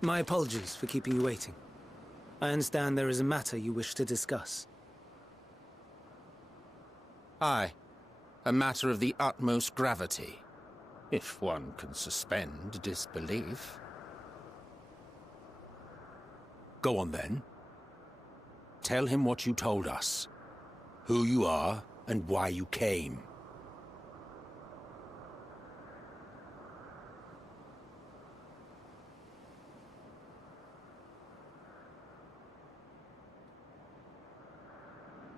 My apologies for keeping you waiting. I understand there is a matter you wish to discuss. Aye. A matter of the utmost gravity. If one can suspend disbelief. Go on then. Tell him what you told us. Who you are and why you came.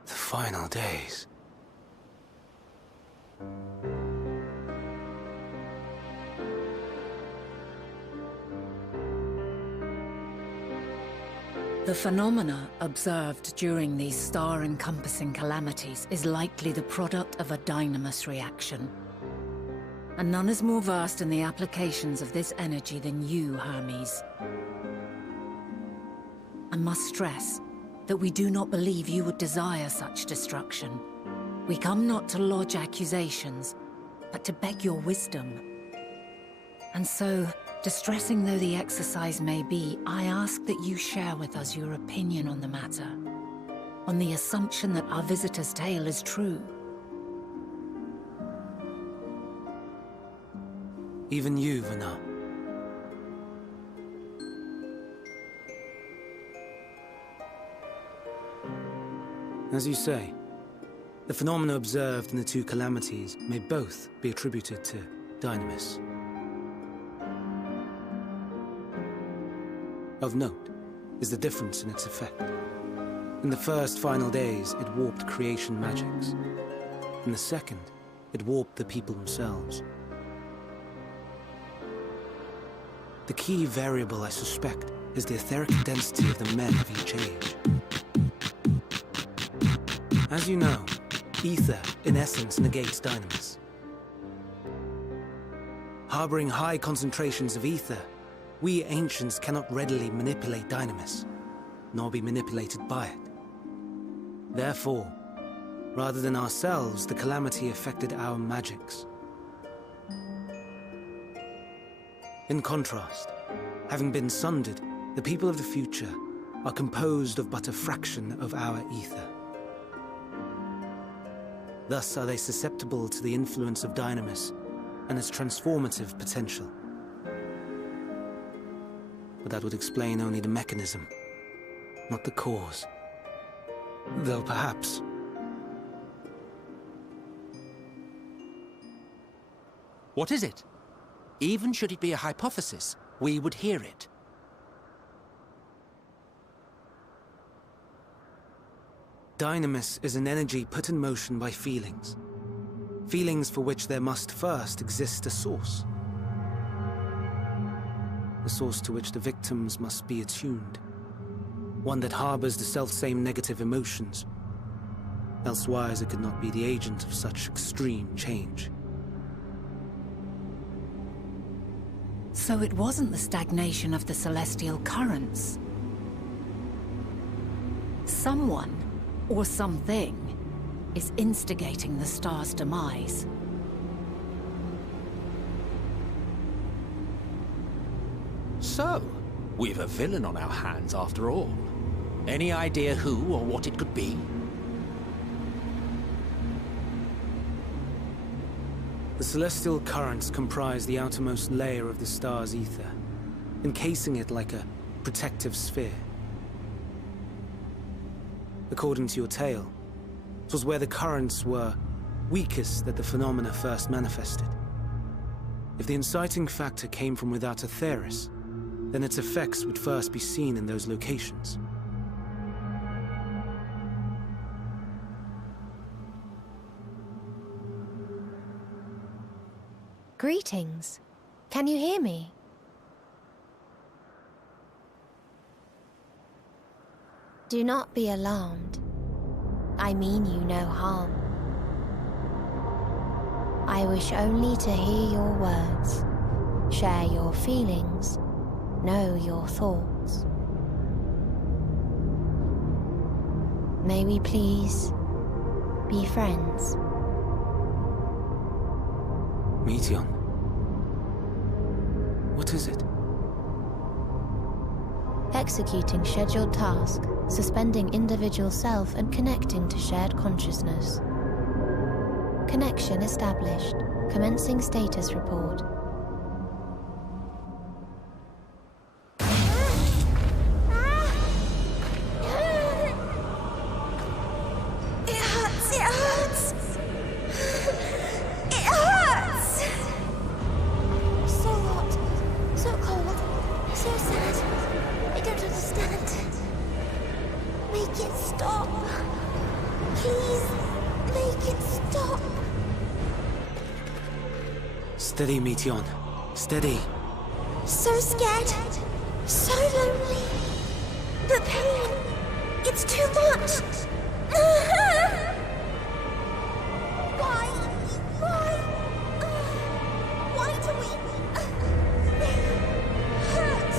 The final days. The phenomena observed during these star-encompassing calamities is likely the product of a dynamis reaction. And none is more versed in the applications of this energy than you, Hermes. I must stress that we do not believe you would desire such destruction. We come not to lodge accusations, but to beg your wisdom. And so, distressing though the exercise may be, I ask that you share with us your opinion on the matter, on the assumption that our visitor's tale is true. Even you, Vana. As you say, the phenomena observed in the two calamities may both be attributed to dynamis. Of note is the difference in its effect. In the first final days, it warped creation magics. In the second, it warped the people themselves. The key variable, I suspect, is the etheric density of the men of each age. As you know, ether, in essence, negates dynamis. Harboring high concentrations of ether, we ancients cannot readily manipulate dynamis, nor be manipulated by it. Therefore, rather than ourselves, the calamity affected our magics. In contrast, having been sundered, the people of the future are composed of but a fraction of our ether. Thus are they susceptible to the influence of dynamis and its transformative potential. But that would explain only the mechanism, not the cause. Though perhaps... What is it? Even should it be a hypothesis, we would hear it. Dynamis is an energy put in motion by feelings. Feelings for which there must first exist a source. A source to which the victims must be attuned. One that harbors the selfsame negative emotions. Elsewise it could not be the agent of such extreme change. So it wasn't the stagnation of the celestial currents. Someone, or something, is instigating the star's demise. So, we've a villain on our hands after all. Any idea who or what it could be? The celestial currents comprise the outermost layer of the star's ether, encasing it like a protective sphere. According to your tale, it was where the currents were weakest that the phenomena first manifested. If the inciting factor came from without Aetheris, then its effects would first be seen in those locations. Greetings. Can you hear me? Do not be alarmed. I mean you no harm. I wish only to hear your words, share your feelings, know your thoughts. May we please be friends? Meteon. What is it? executing scheduled tasks, suspending individual self and connecting to shared consciousness. Connection established. Commencing status report. Steady, Meteon. Steady. So scared. So lonely. The pain. It's too much. Why? Why do we... hurt.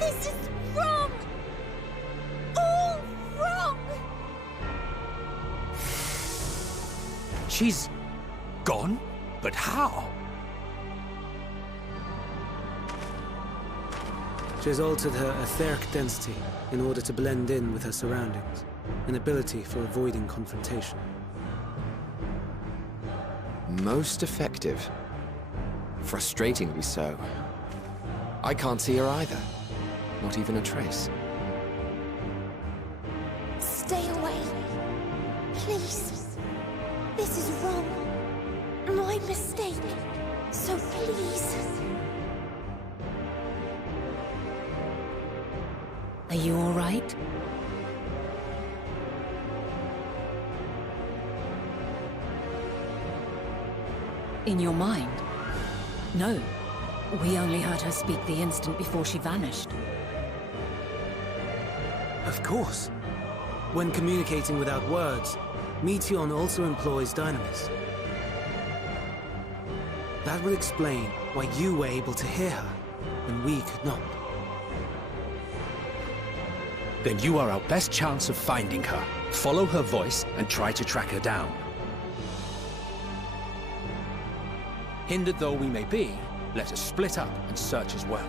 This is wrong. All wrong. She's gone? But how? She has altered her etheric density in order to blend in with her surroundings, an ability for avoiding confrontation. Most effective. Frustratingly so. I can't see her either. Not even a trace. Stay away. Please. This is wrong. My mistake. So please. Are you all right? In your mind? No. We only heard her speak the instant before she vanished. Of course. When communicating without words, Meteon also employs dynamis. That would explain why you were able to hear her, and we could not. Then you are our best chance of finding her. Follow her voice and try to track her down. Hindered though we may be, let us split up and search as well.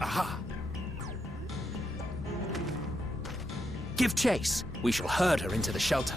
Aha! Give chase. We shall herd her into the shelter.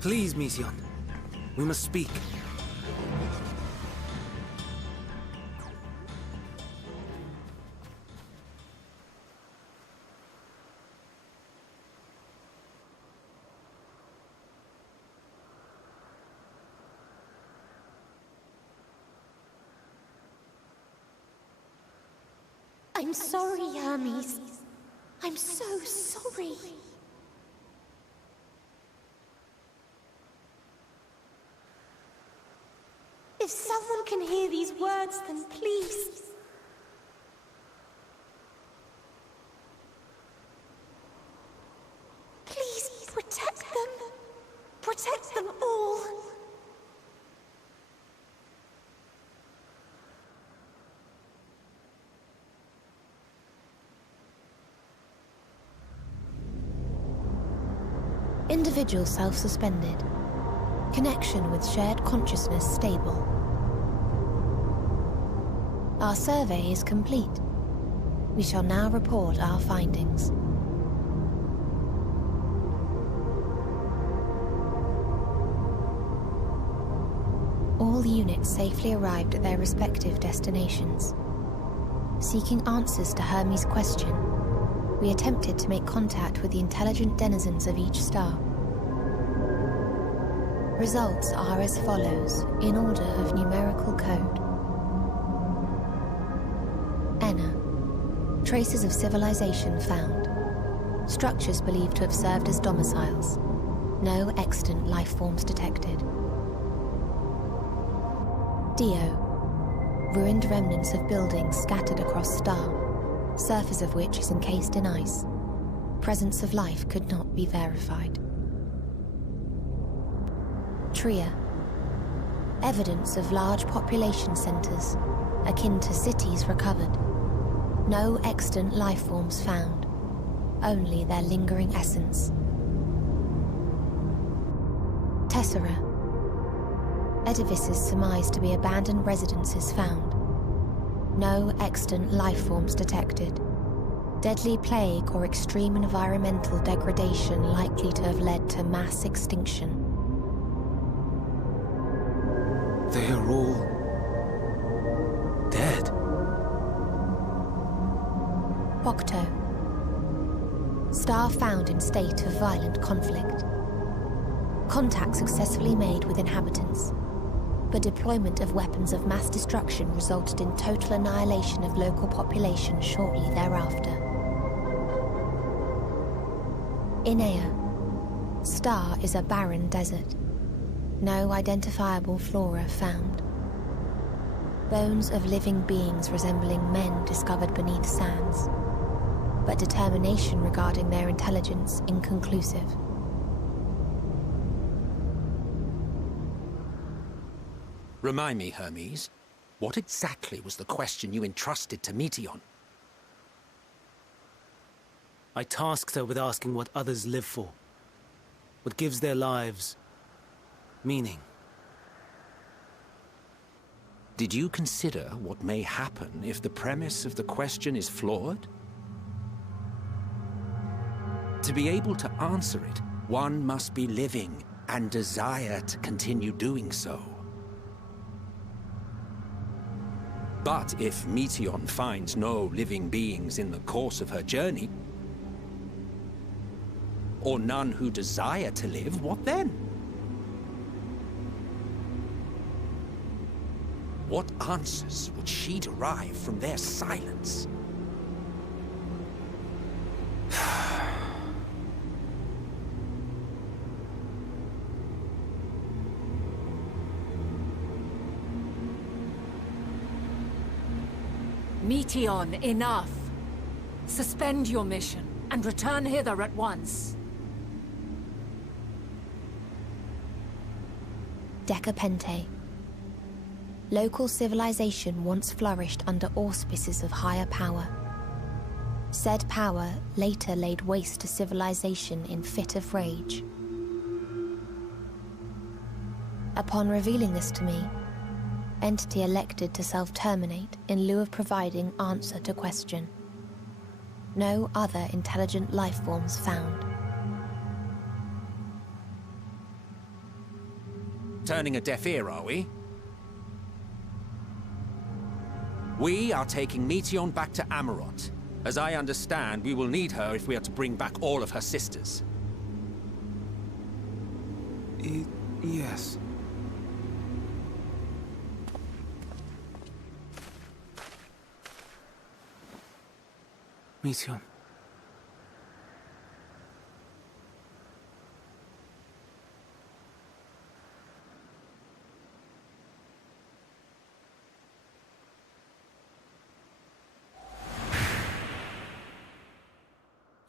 Please, Mission. We must speak. I'm sorry, Hermes. I'm so sorry. If someone can hear these words, then please... please protect them. Protect them all. Individual self-suspended. Connection with shared consciousness stable. Our survey is complete. We shall now report our findings. All units safely arrived at their respective destinations. Seeking answers to Hermes' question, we attempted to make contact with the intelligent denizens of each star. Results are as follows, in order of numerical code. Enna. Traces of civilization found. Structures believed to have served as domiciles. No extant life forms detected. Dio. Ruined remnants of buildings scattered across star, surface of which is encased in ice. Presence of life could not be verified. Tria. Evidence of large population centers, akin to cities recovered. No extant life forms found, only their lingering essence. Tessera. Edifices surmised to be abandoned residences found. No extant life forms detected. Deadly plague or extreme environmental degradation likely to have led to mass extinction. They are all... dead. Octo. Star found in state of violent conflict. Contact successfully made with inhabitants, but deployment of weapons of mass destruction resulted in total annihilation of local population shortly thereafter. Inea. Star is a barren desert. No identifiable flora found. Bones of living beings resembling men discovered beneath sands, but determination regarding their intelligence inconclusive. Remind me, Hermes, what exactly was the question you entrusted to Meteion? I tasked her with asking what others live for. What gives their lives meaning. Did you consider what may happen if the premise of the question is flawed? To be able to answer it, one must be living and desire to continue doing so. But if Meteion finds no living beings in the course of her journey, or none who desire to live, what then? What answers would she derive from their silence? Meteion, enough! Suspend your mission, and return hither at once. Decapente. Local civilization once flourished under auspices of higher power. Said power later laid waste to civilization in fit of rage. Upon revealing this to me, entity elected to self-terminate in lieu of providing answer to question. No other intelligent life forms found. Turning a deaf ear, are we? We are taking Meteion back to Amarot. As I understand, we will need her if we are to bring back all of her sisters. Yes. Meteion.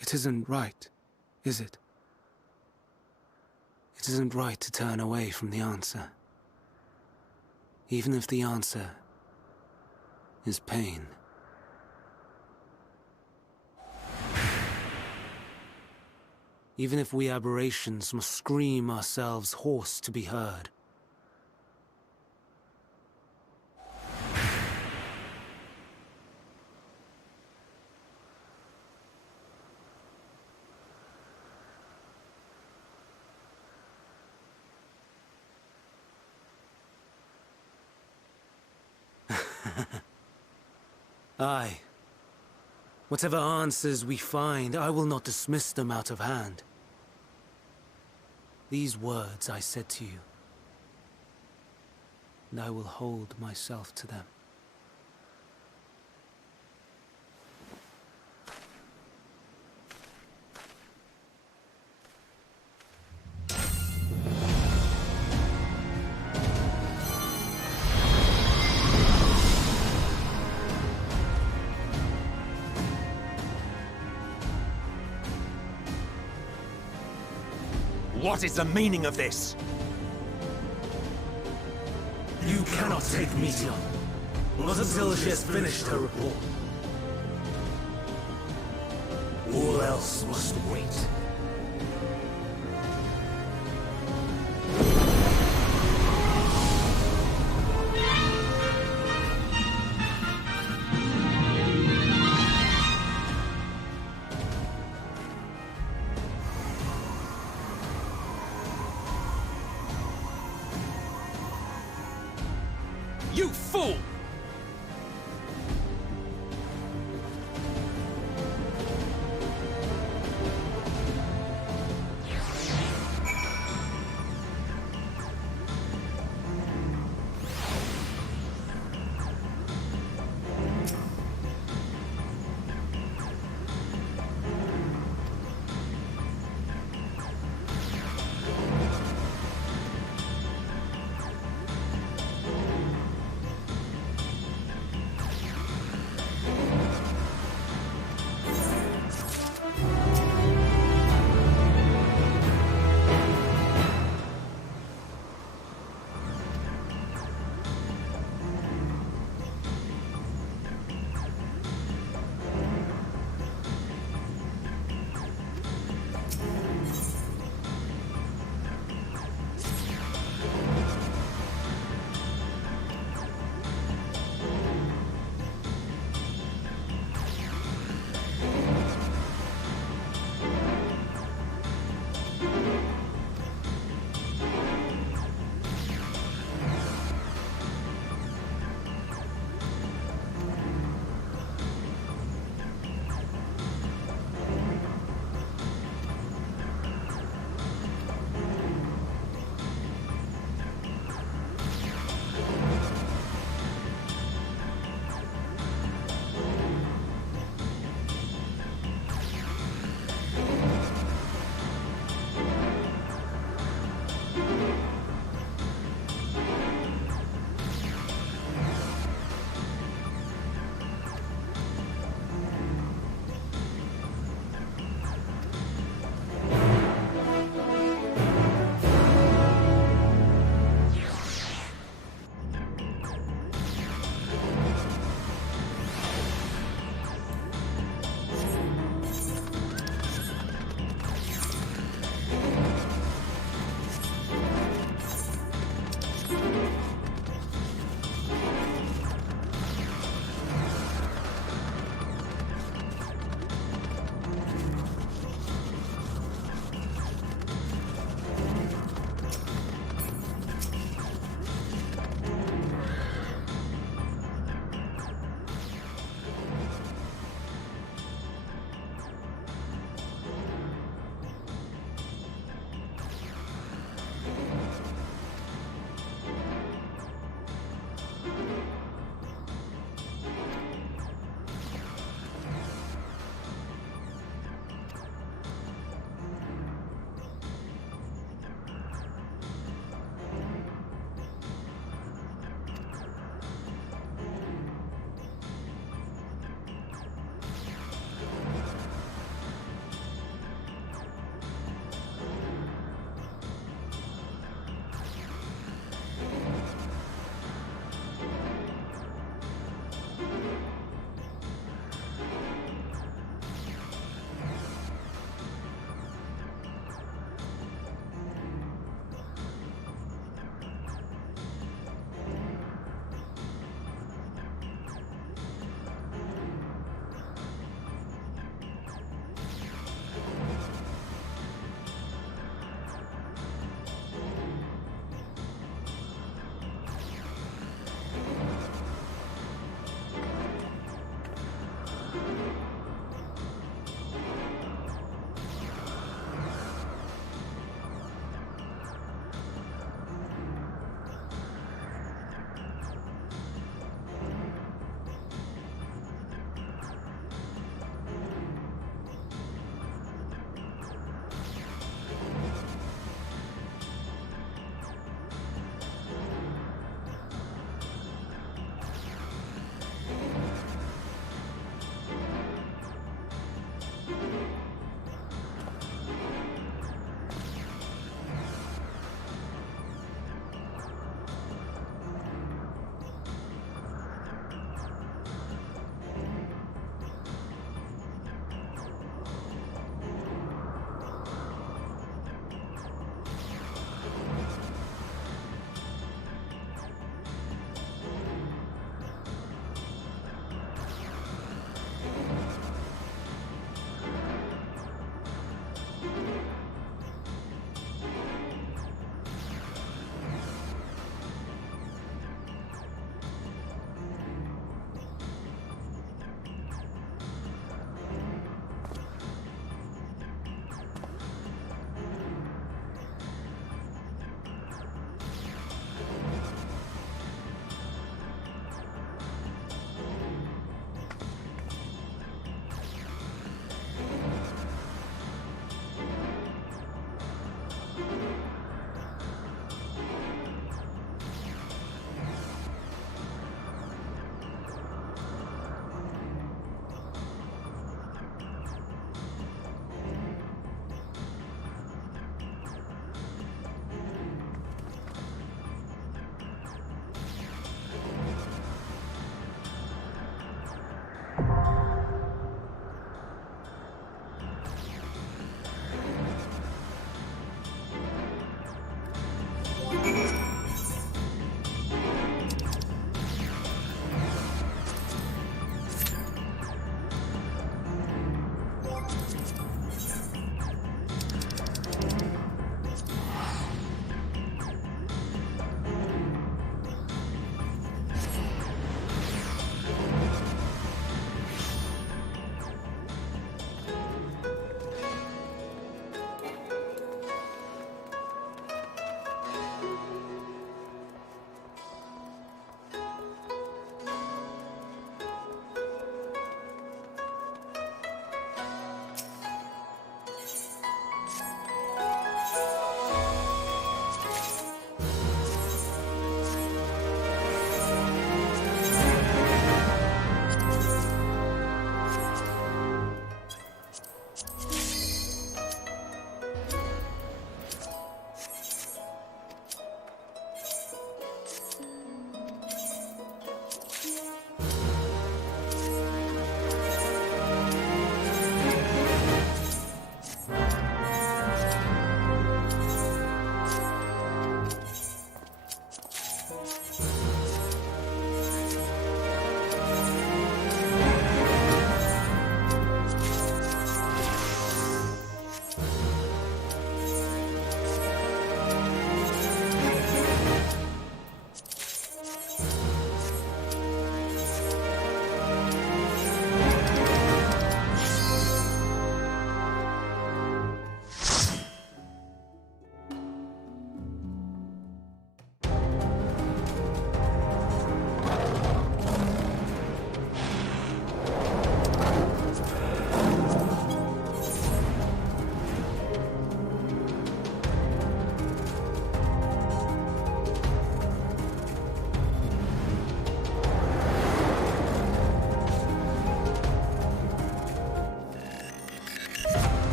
It isn't right, is it? It isn't right to turn away from the answer. Even if the answer is pain. Even if we aberrations must scream ourselves hoarse to be heard. Aye. Whatever answers we find, I will not dismiss them out of hand. These words I said to you, and I will hold myself to them. What is the meaning of this? You cannot take Meteion, not until she has finished her report. All else must wait. You fool!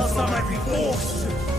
else I might be forced to.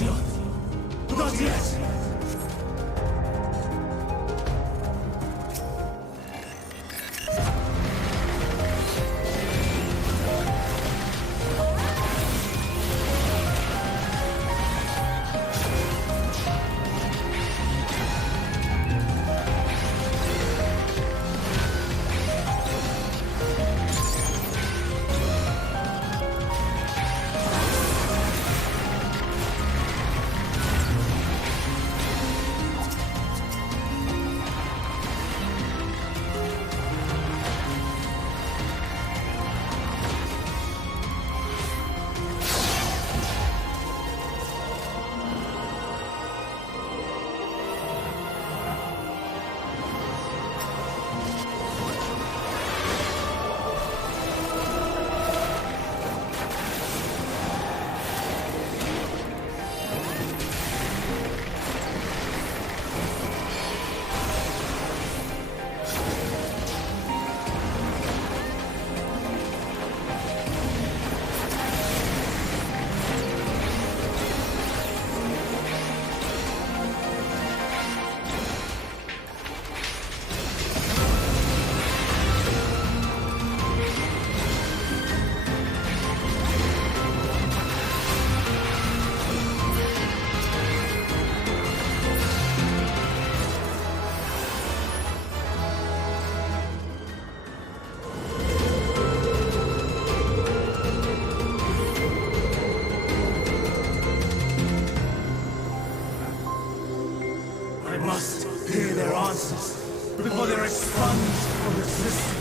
Meteor! Not yet! Before they're expunged from existence.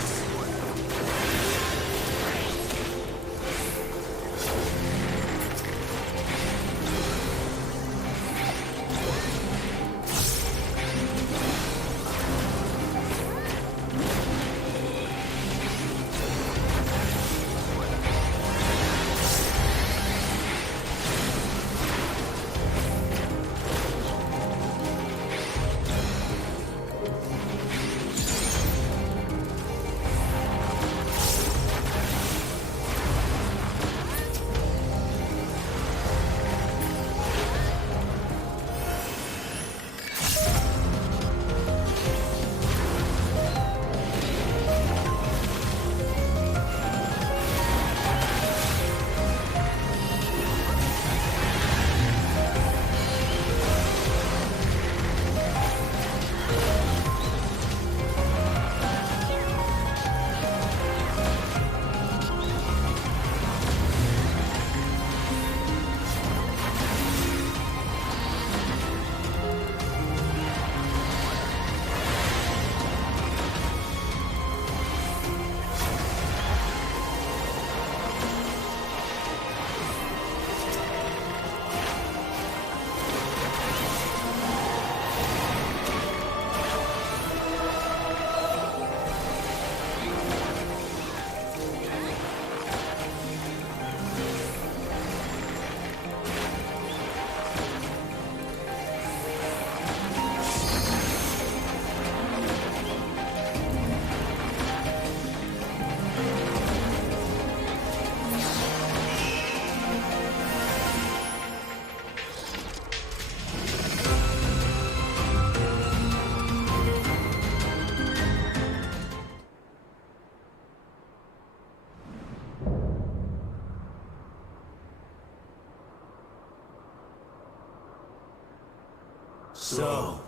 So,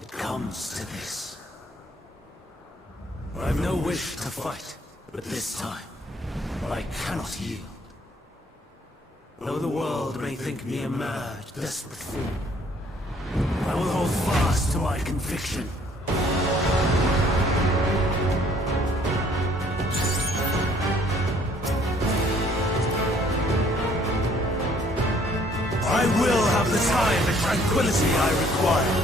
it comes to this. I've no wish to fight, but this time, I cannot yield. Though the world may think me a mad, desperate fool, I will hold fast to my conviction. I will have the time and tranquility I require.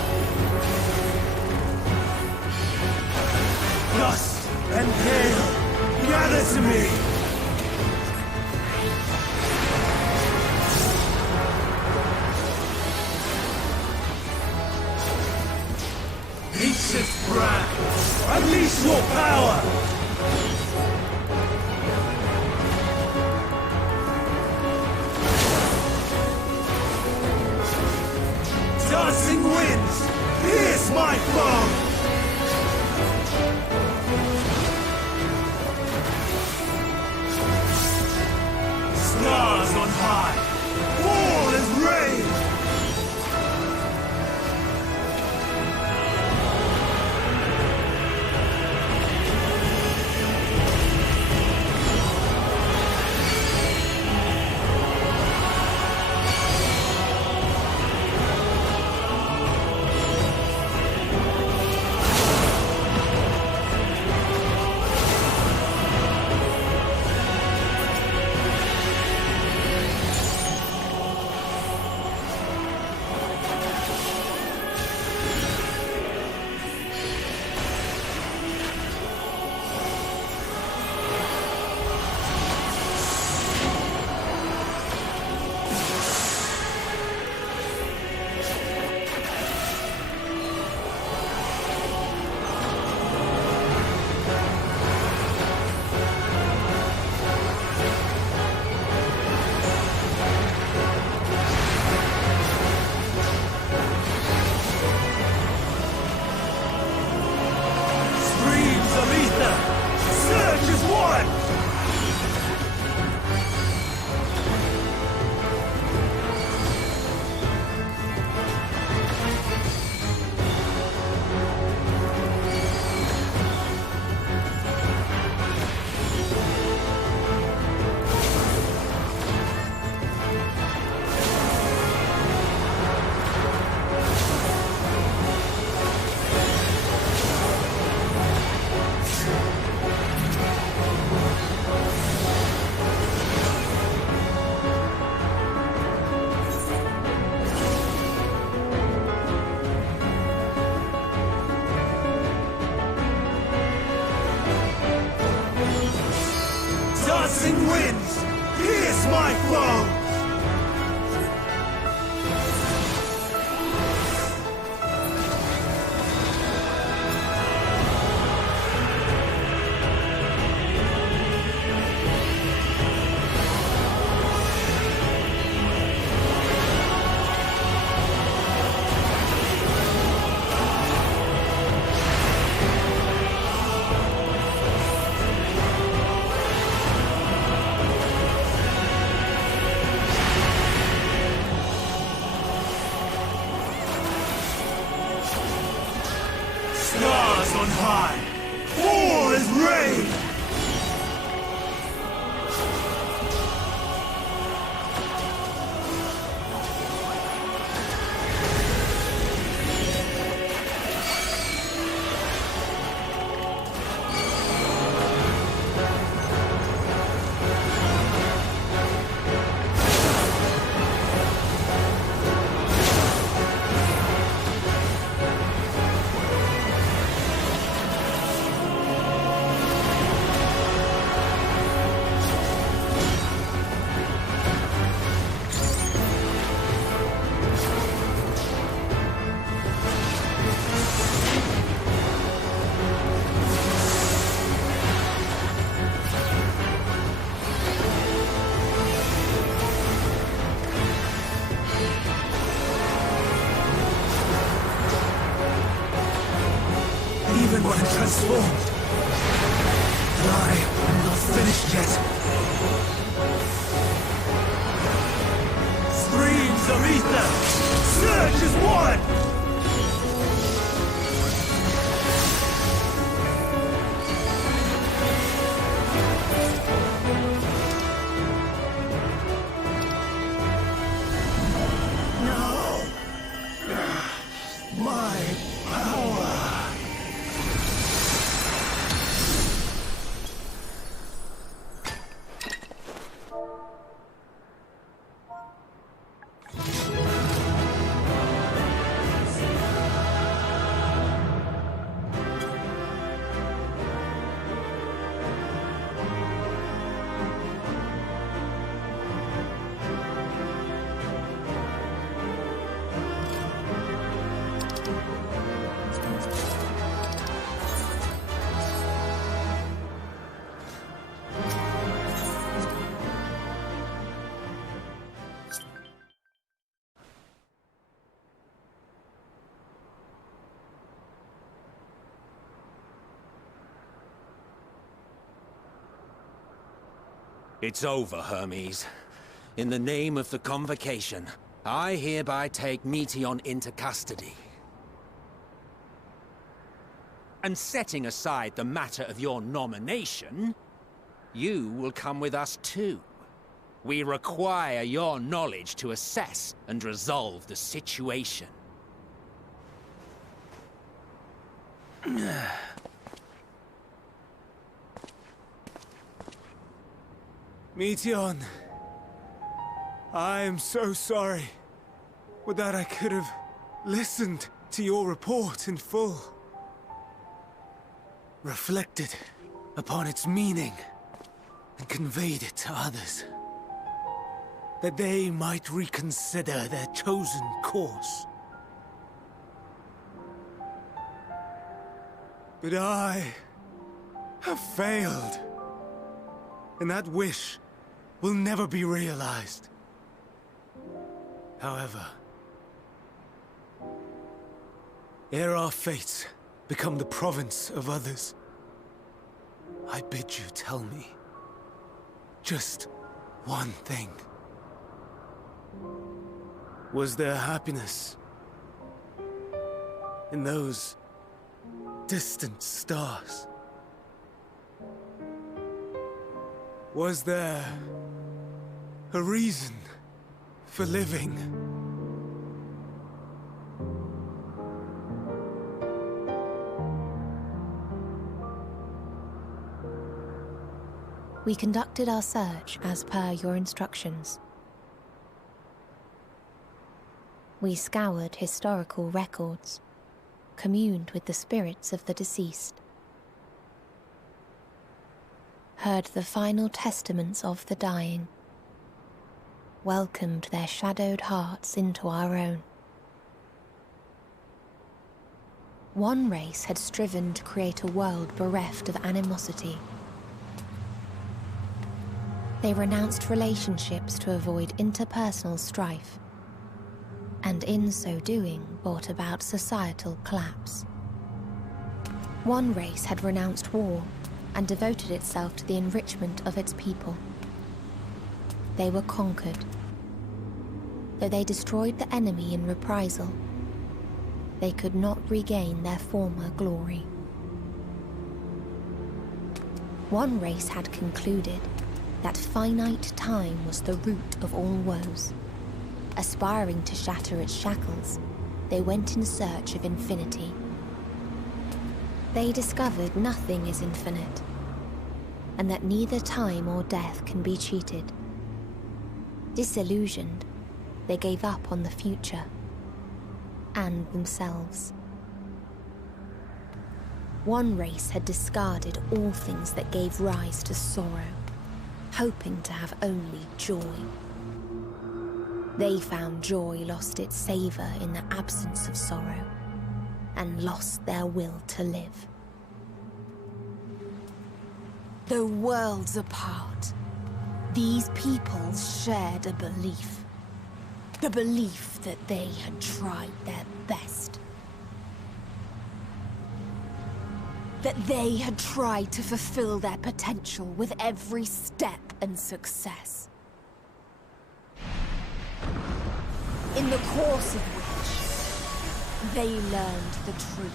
Dust and gale, gather to me! Ancient brand, unleash your power! Dancing winds, pierce my foe! Stars on high, all is rain! Dancing winds, pierce my foe! Stars on high, all is rain! Even when it transformed, I am not finished yet. Streams of ether, surge as one! It's over, Hermes. In the name of the Convocation, I hereby take Meteion into custody. And setting aside the matter of your nomination, you will come with us too. We require your knowledge to assess and resolve the situation. Meteion, I am so sorry. Would that I could have listened to your report in full. Reflected upon its meaning and conveyed it to others. That they might reconsider their chosen course. But I have failed. And that wish will never be realized. However, ere our fates become the province of others, I bid you tell me just one thing. Was there happiness in those distant stars? Was there a reason for living? We conducted our search as per your instructions. We scoured historical records, communed with the spirits of the deceased, heard the final testaments of the dying, welcomed their shadowed hearts into our own. One race had striven to create a world bereft of animosity. They renounced relationships to avoid interpersonal strife, and in so doing brought about societal collapse. One race had renounced war and devoted itself to the enrichment of its people. They were conquered. Though they destroyed the enemy in reprisal, they could not regain their former glory. One race had concluded that finite time was the root of all woes. Aspiring to shatter its shackles, they went in search of infinity. They discovered nothing is infinite, and that neither time or death can be cheated. Disillusioned, they gave up on the future and themselves. One race had discarded all things that gave rise to sorrow, hoping to have only joy. They found joy lost its savor in the absence of sorrow, and lost their will to live. Though worlds apart, these peoples shared a belief. The belief that they had tried their best. That they had tried to fulfill their potential with every step and success. In the course of which, they learned the truth.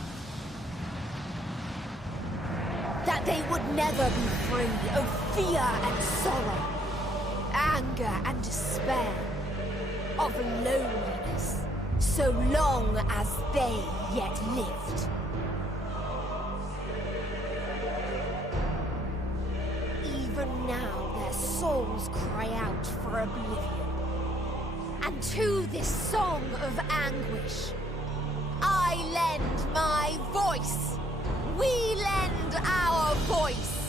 That they would never be free of fear and sorrow, anger and despair, of loneliness, so long as they yet lived. Even now their souls cry out for oblivion. And to this song of anguish, I lend my voice. We lend our voice.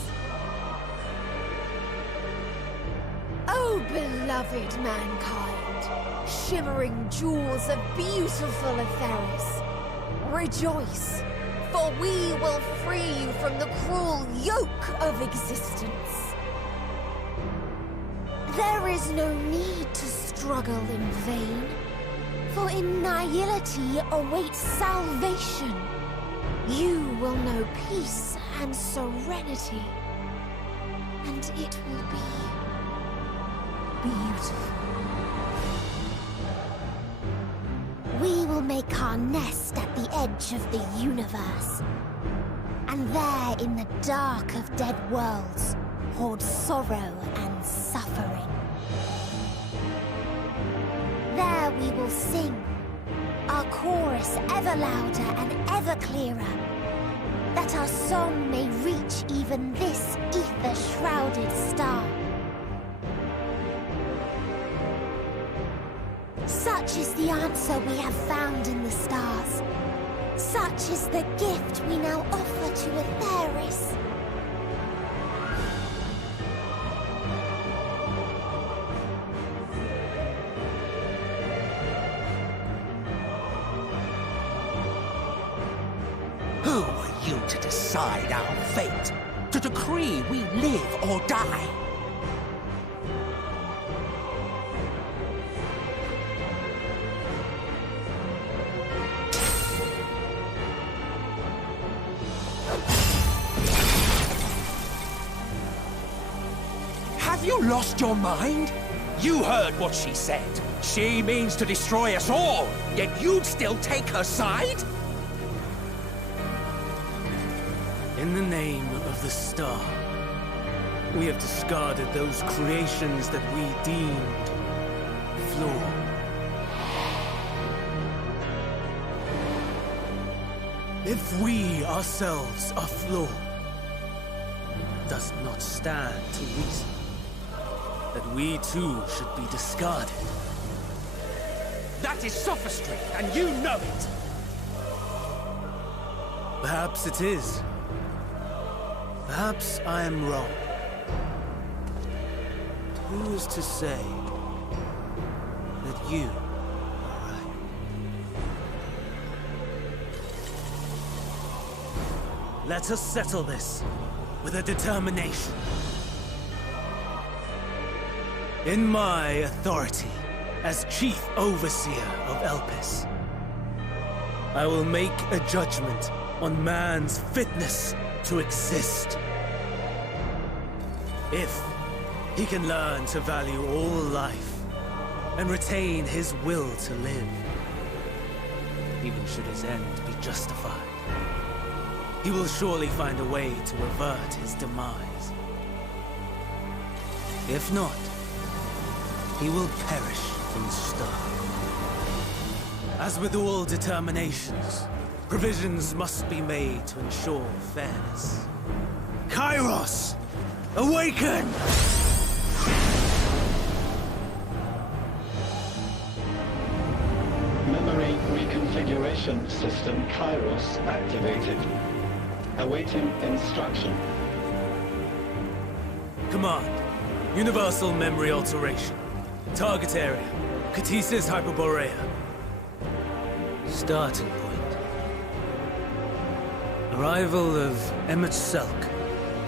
Oh, beloved mankind, shimmering jewels of beautiful Etheris, rejoice, for we will free you from the cruel yoke of existence. There is no need to struggle in vain, for in nihility awaits salvation. You will know peace and serenity, and it will be beautiful. We will make our nest at the edge of the universe. And there, in the dark of dead worlds, hoard sorrow and suffering. There we will sing, our chorus ever louder and ever clearer, that our song may reach even this ether-shrouded star. Such is the answer we have found in the stars. Such is the gift we now offer to Atheris. Who are you to decide our fate? To decree we live or die? Have you lost your mind? You heard what she said. She means to destroy us all, yet you'd still take her side? In the name of the star, we have discarded those creations that we deemed flawed. If we ourselves are flawed, does it not stand to reason that we too should be discarded? That is sophistry, and you know it! Perhaps it is. Perhaps I am wrong. Who is to say that you are right? Let us settle this with a determination. In my authority as Chief Overseer of Elpis, I will make a judgment on man's fitness to exist. If he can learn to value all life and retain his will to live, even should his end be justified, he will surely find a way to avert his demise. If not, he will perish from start. As with all determinations, provisions must be made to ensure fairness. Kairos! Awaken! Memory reconfiguration system Kairos activated. Awaiting instruction. Command. Universal memory alteration. Target area. Catesis Hyperborea. Starting point. Arrival of Emmett Selk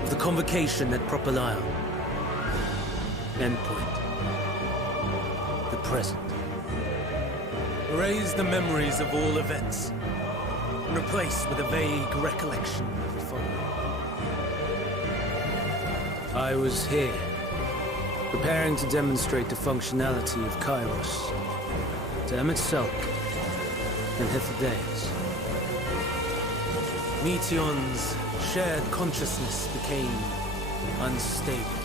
of the Convocation at Propylion. Endpoint. The present. Erase the memories of all events and replace with a vague recollection of the following. I was here, preparing to demonstrate the functionality of Kairos to Emmett Selk and Hitherdays. Meteon's shared consciousness became unstable.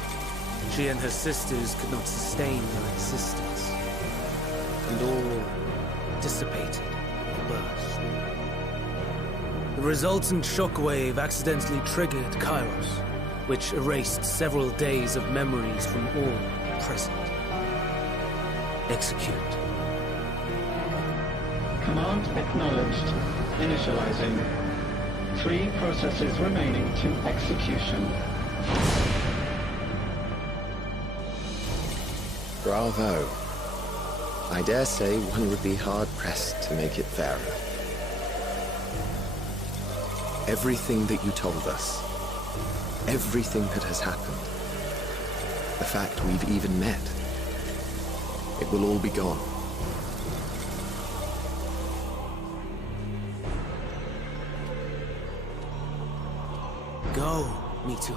She and her sisters could not sustain their existence, and all dissipated with a burst. The resultant shockwave accidentally triggered Kairos, which erased several days of memories from all present. Execute. Command acknowledged. Initializing. 3 processes remaining to execution. Bravo. I dare say one would be hard-pressed to make it fairer. Everything that you told us, everything that has happened, the fact we've even met, it will all be gone. Go, Meteor.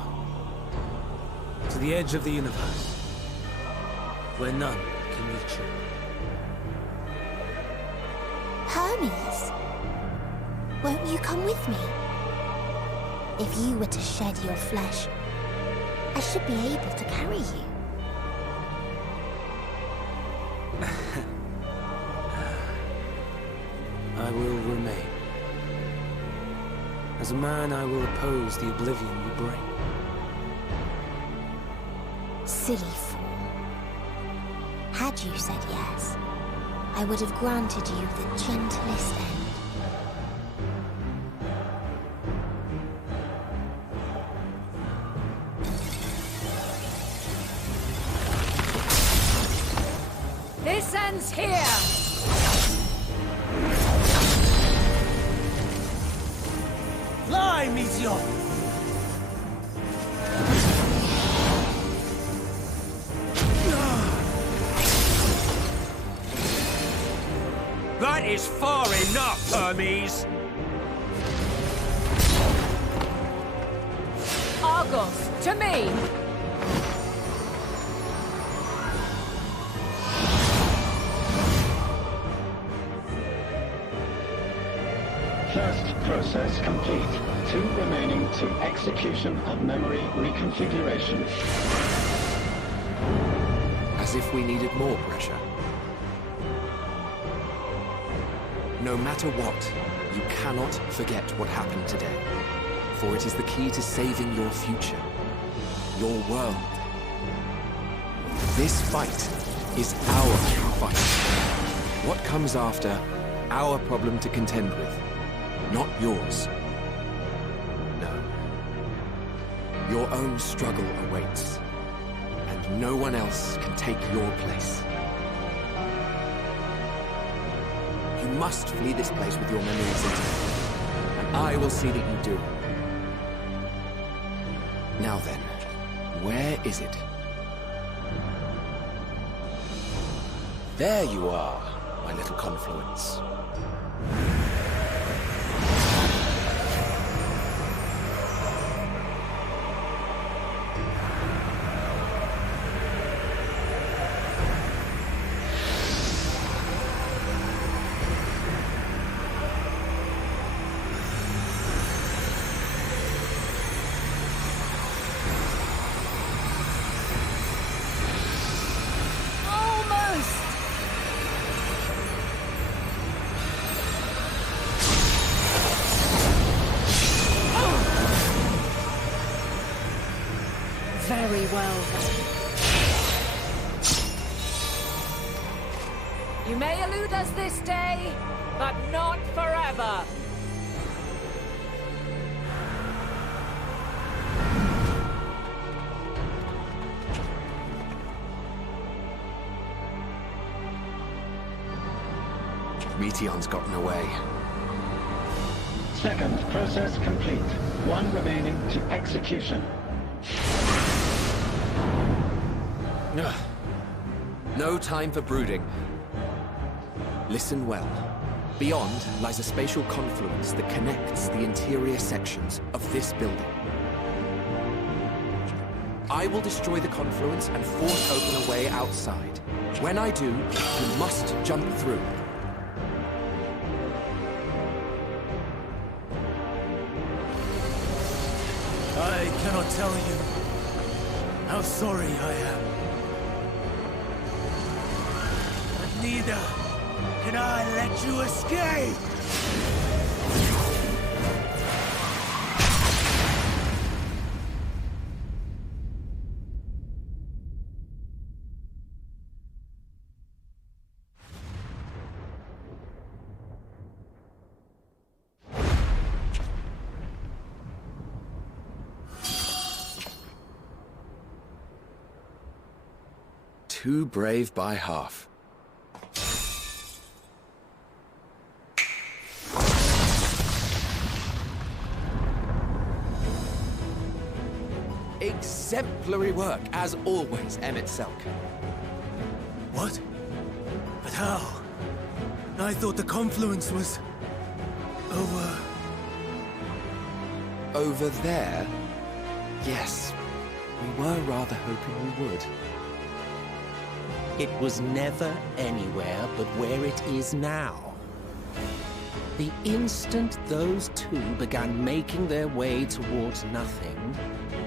To the edge of the universe. where none can reach you. Hermes, won't you come with me? If you were to shed your flesh, I should be able to carry you. I will remain. As a man, I will oppose the oblivion you bring. Silly fool. Had you said yes, I would have granted you the gentlest end. This ends here! Fly, Meteor! That is far enough, Hermes! Argos, to me! First process complete. 2 remaining to execution of memory reconfiguration. As if we needed more pressure. No matter what, you cannot forget what happened today. For it is the key to saving your future. Your world. This fight is our fight. What comes after, our problem to contend with. Not yours. No. Your own struggle awaits. And no one else can take your place. You must flee this place with your memories intact. And I will see that you do. Now then, where is it? There you are, my little confluence. Very well, then. You may elude us this day, but not forever. Meteon's gotten away. Second process complete. 1 remaining to execution. No time for brooding. Listen well. Beyond lies a spatial confluence that connects the interior sections of this building. I will destroy the confluence and force open a way outside. When I do, you must jump through. I cannot tell you how sorry I am. But neither can I let you escape! Too brave by half. Exemplary work, as always, Emmett Selk. What? But how? I thought the confluence was... over... Over there? Yes. We were rather hoping we would. It was never anywhere but where it is now. The instant those two began making their way towards nothing,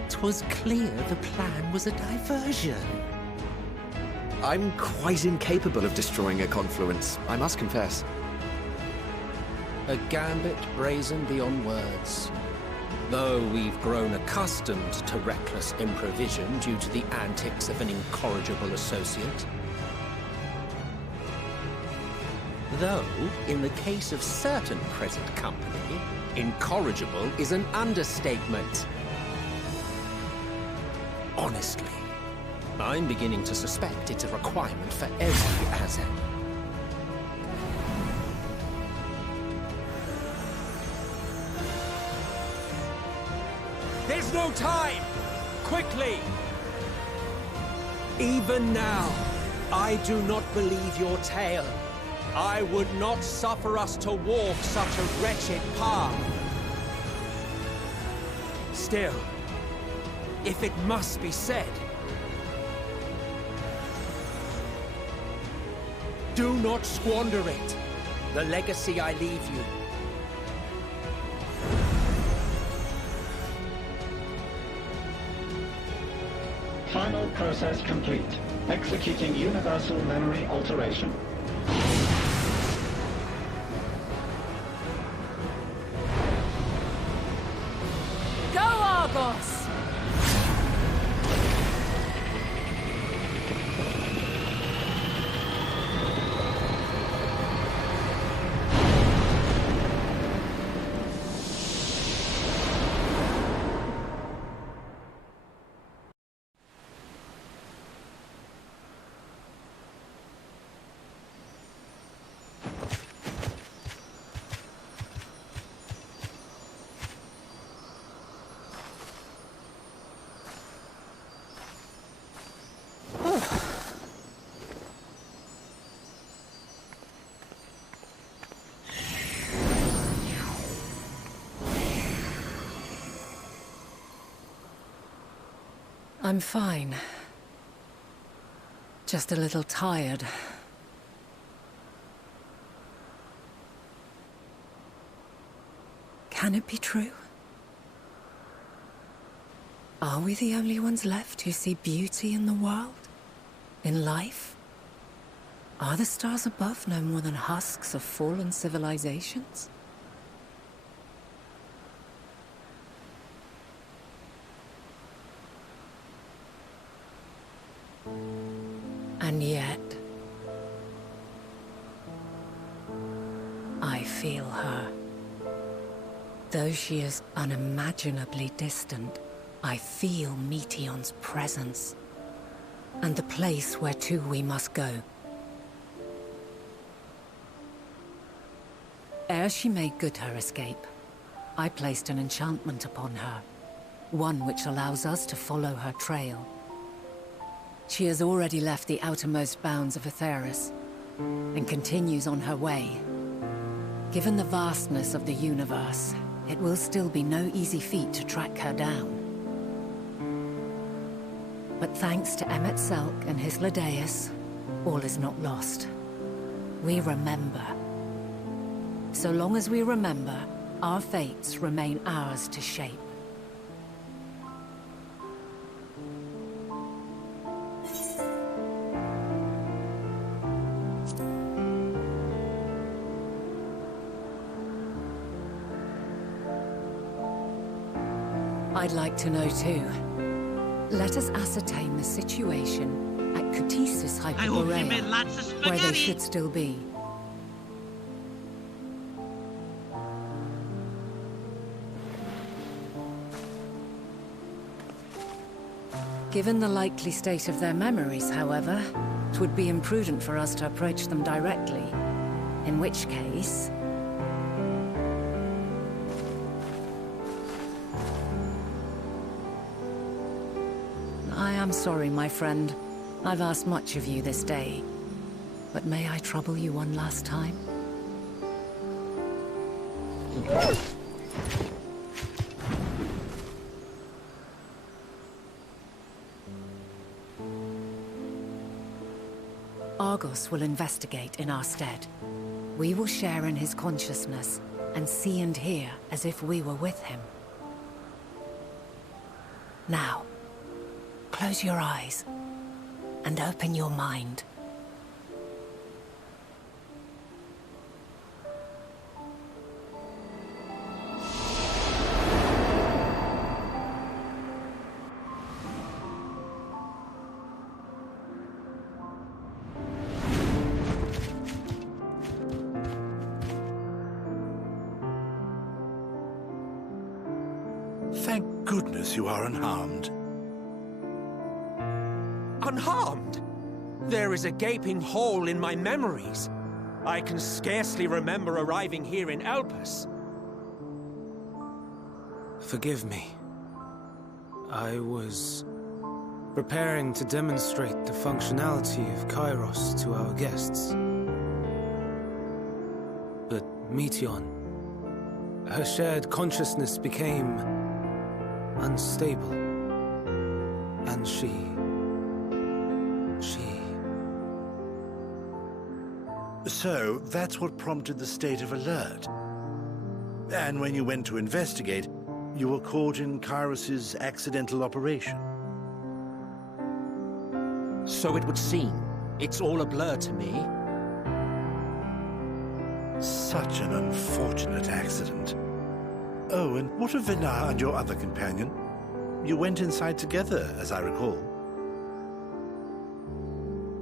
'twas clear the plan was a diversion. I'm quite incapable of destroying a confluence, I must confess. A gambit brazen beyond words. Though we've grown accustomed to reckless improvision due to the antics of an incorrigible associate. Though, in the case of certain present company, incorrigible is an understatement. Honestly, I'm beginning to suspect it's a requirement for every Azen. There's no time! Quickly! Even now, I do not believe your tale. I would not suffer us to walk such a wretched path. Still, if it must be said, do not squander it. The legacy I leave you. Final process complete. Executing universal memory alteration. Go, Argos! I'm fine. Just a little tired. Can it be true? Are we the only ones left who see beauty in the world? In life? Are the stars above no more than husks of fallen civilizations? And yet, I feel her. Though she is unimaginably distant, I feel Meteion's presence, and the place where to we must go. Ere she made good her escape, I placed an enchantment upon her, one which allows us to follow her trail. She has already left the outermost bounds of Aetheris, and continues on her way. Given the vastness of the universe, it will still be no easy feat to track her down. But thanks to Emet-Selch and his Ladeus, all is not lost. We remember. So long as we remember, our fates remain ours to shape. I'd like to know too. Let us ascertain the situation at Cutisis Hyperborea, where they should still be. Given the likely state of their memories, however, it would be imprudent for us to approach them directly. In which case... I am sorry, my friend. I've asked much of you this day. But may I trouble you one last time? Logos will investigate in our stead. We will share in his consciousness and see and hear as if we were with him. Now, close your eyes and open your mind. Thank goodness you are unharmed. Unharmed? There is a gaping hole in my memories. I can scarcely remember arriving here in Elpis. Forgive me. I was preparing to demonstrate the functionality of Kairos to our guests. But Meteon, her shared consciousness became unstable. And she... So, that's what prompted the state of alert. And when you went to investigate, you were caught in Kairos's accidental operation. So it would seem. It's all a blur to me. Such an unfortunate accident. Oh, and what of Vinar and your other companion? You went inside together, as I recall.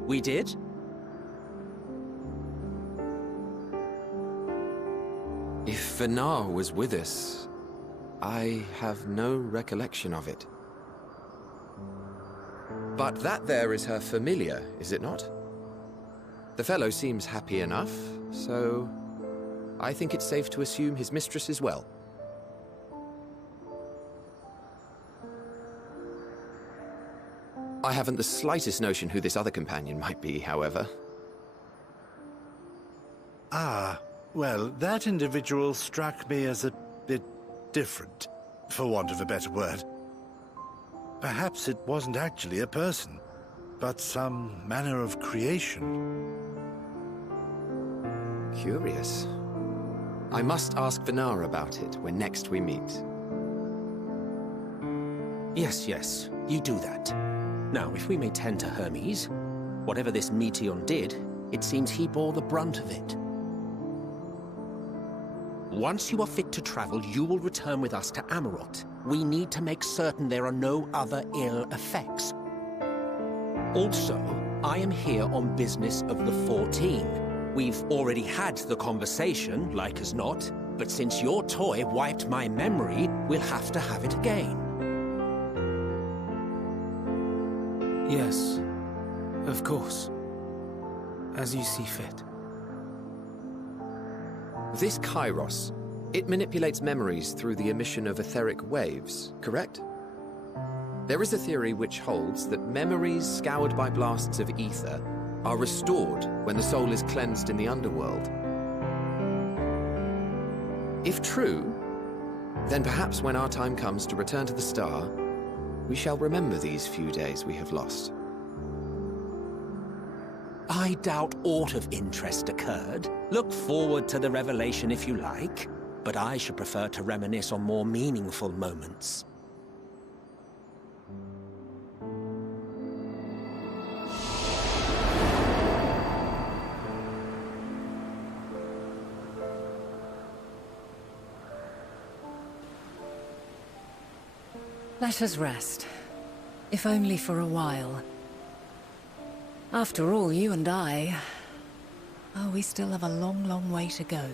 We did? If Vinar was with us, I have no recollection of it. But that there is her familiar, is it not? The fellow seems happy enough, so I think it's safe to assume his mistress is well. I haven't the slightest notion who this other companion might be, however. Ah, well, that individual struck me as a bit different, for want of a better word. Perhaps it wasn't actually a person, but some manner of creation. Curious. I must ask Vinar about it when next we meet. Yes, you do that. Now, if we may tend to Hermes, whatever this Meteon did, it seems he bore the brunt of it. Once you are fit to travel, you will return with us to Amarot. We need to make certain there are no other ill effects. Also, I am here on business of the 14. We've already had the conversation, like as not, but since your toy wiped my memory, we'll have to have it again. Yes, of course. As you see fit. This Kairos, it manipulates memories through the emission of etheric waves, correct? There is a theory which holds that memories scoured by blasts of ether are restored when the soul is cleansed in the underworld. If true, then perhaps when our time comes to return to the star, we shall remember these few days we have lost. I doubt aught of interest occurred. Look forward to the revelation if you like, but I should prefer to reminisce on more meaningful moments. Let us rest, if only for a while. After all, you and I... Oh, we still have a long, long way to go.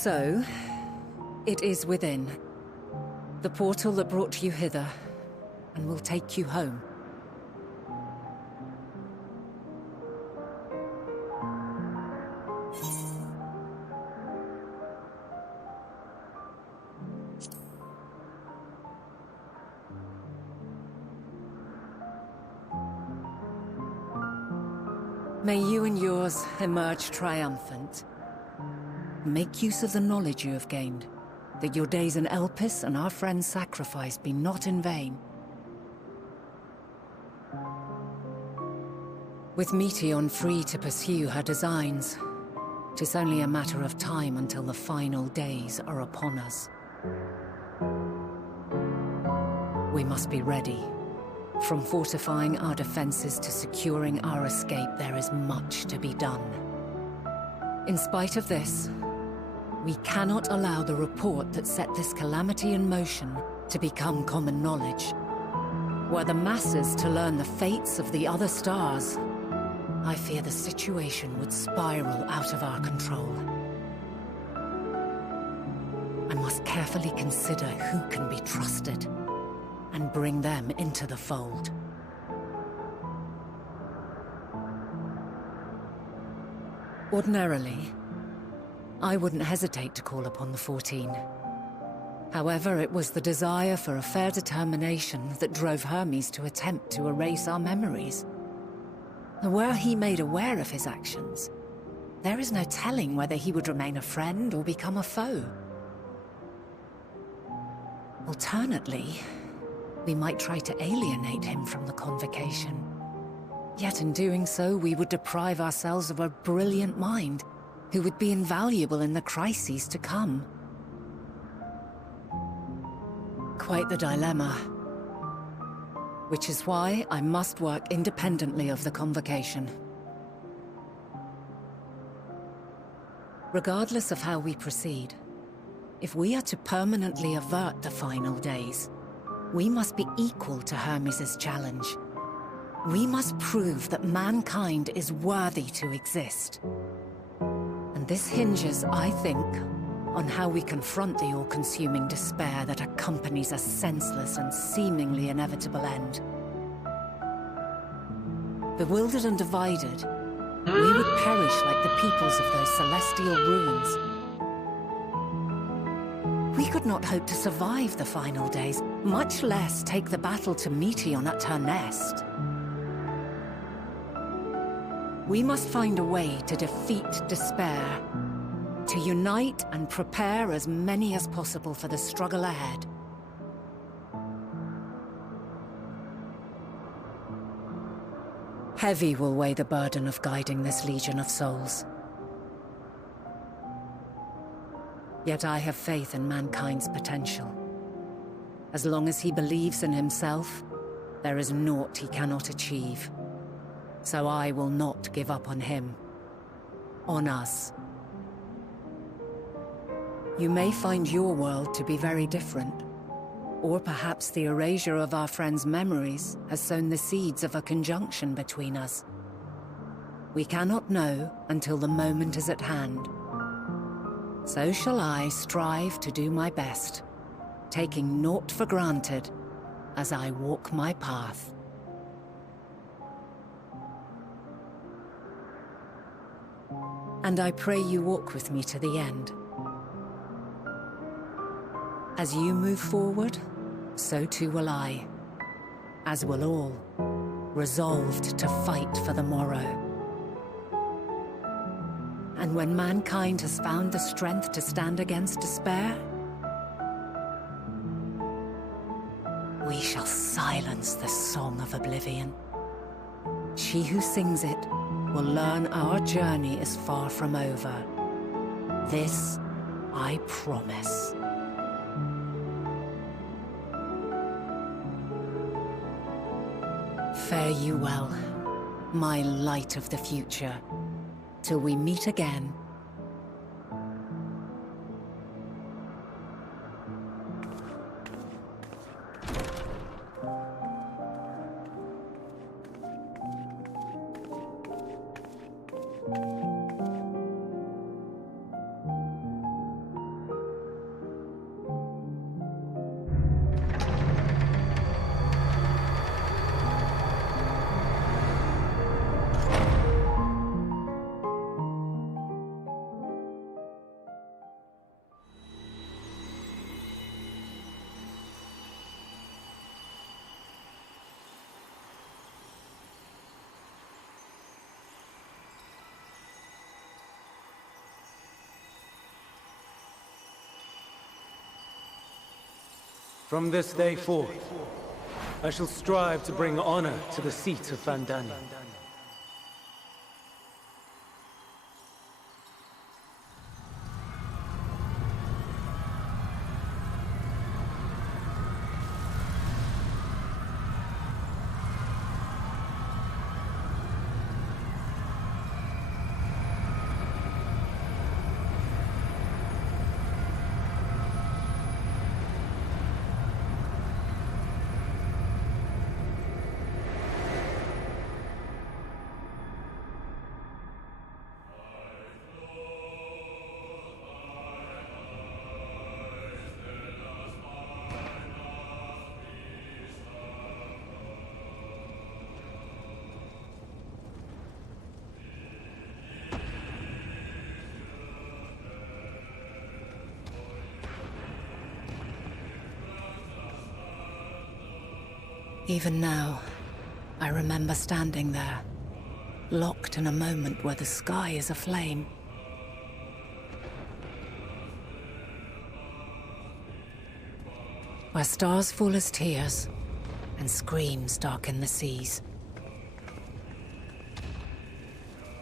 So, it is within. The portal that brought you hither, and will take you home. May you and yours emerge triumphant. Make use of the knowledge you have gained, that your days in Elpis and our friend's sacrifice be not in vain. With Meteion free to pursue her designs, 'tis only a matter of time until the final days are upon us. We must be ready. From fortifying our defenses to securing our escape, there is much to be done. In spite of this, we cannot allow the report that set this calamity in motion to become common knowledge. Were the masses to learn the fates of the other stars, I fear the situation would spiral out of our control. I must carefully consider who can be trusted and bring them into the fold. Ordinarily, I wouldn't hesitate to call upon the 14. However, it was the desire for a fair determination that drove Hermes to attempt to erase our memories. Were he made aware of his actions, there is no telling whether he would remain a friend or become a foe. Alternately, we might try to alienate him from the convocation. Yet in doing so, we would deprive ourselves of a brilliant mind who would be invaluable in the crises to come. Quite the dilemma. Which is why I must work independently of the convocation. Regardless of how we proceed, if we are to permanently avert the final days, we must be equal to Hermes' challenge. We must prove that mankind is worthy to exist. And this hinges, I think, on how we confront the all-consuming despair that accompanies a senseless and seemingly inevitable end. Bewildered and divided, we would perish like the peoples of those celestial ruins. We could not hope to survive the final days, much less take the battle to Meteion at her nest. We must find a way to defeat despair, to unite and prepare as many as possible for the struggle ahead. Heavy will weigh the burden of guiding this legion of souls. Yet I have faith in mankind's potential. As long as he believes in himself, there is naught he cannot achieve. So I will not give up on him. On us. You may find your world to be very different. Or perhaps the erasure of our friends' memories has sown the seeds of a conjunction between us. We cannot know until the moment is at hand. So shall I strive to do my best, taking naught for granted as I walk my path. And I pray you walk with me to the end. As you move forward, so too will I, as will all, resolved to fight for the morrow. And when mankind has found the strength to stand against despair, we shall silence the song of oblivion. She who sings it will learn our journey is far from over. This I promise. Fare you well, my light of the future, till we meet again. From this day forth, I shall strive to bring honor to the seat of Vandania. Even now, I remember standing there, locked in a moment where the sky is aflame. Where stars fall as tears, and screams darken the seas.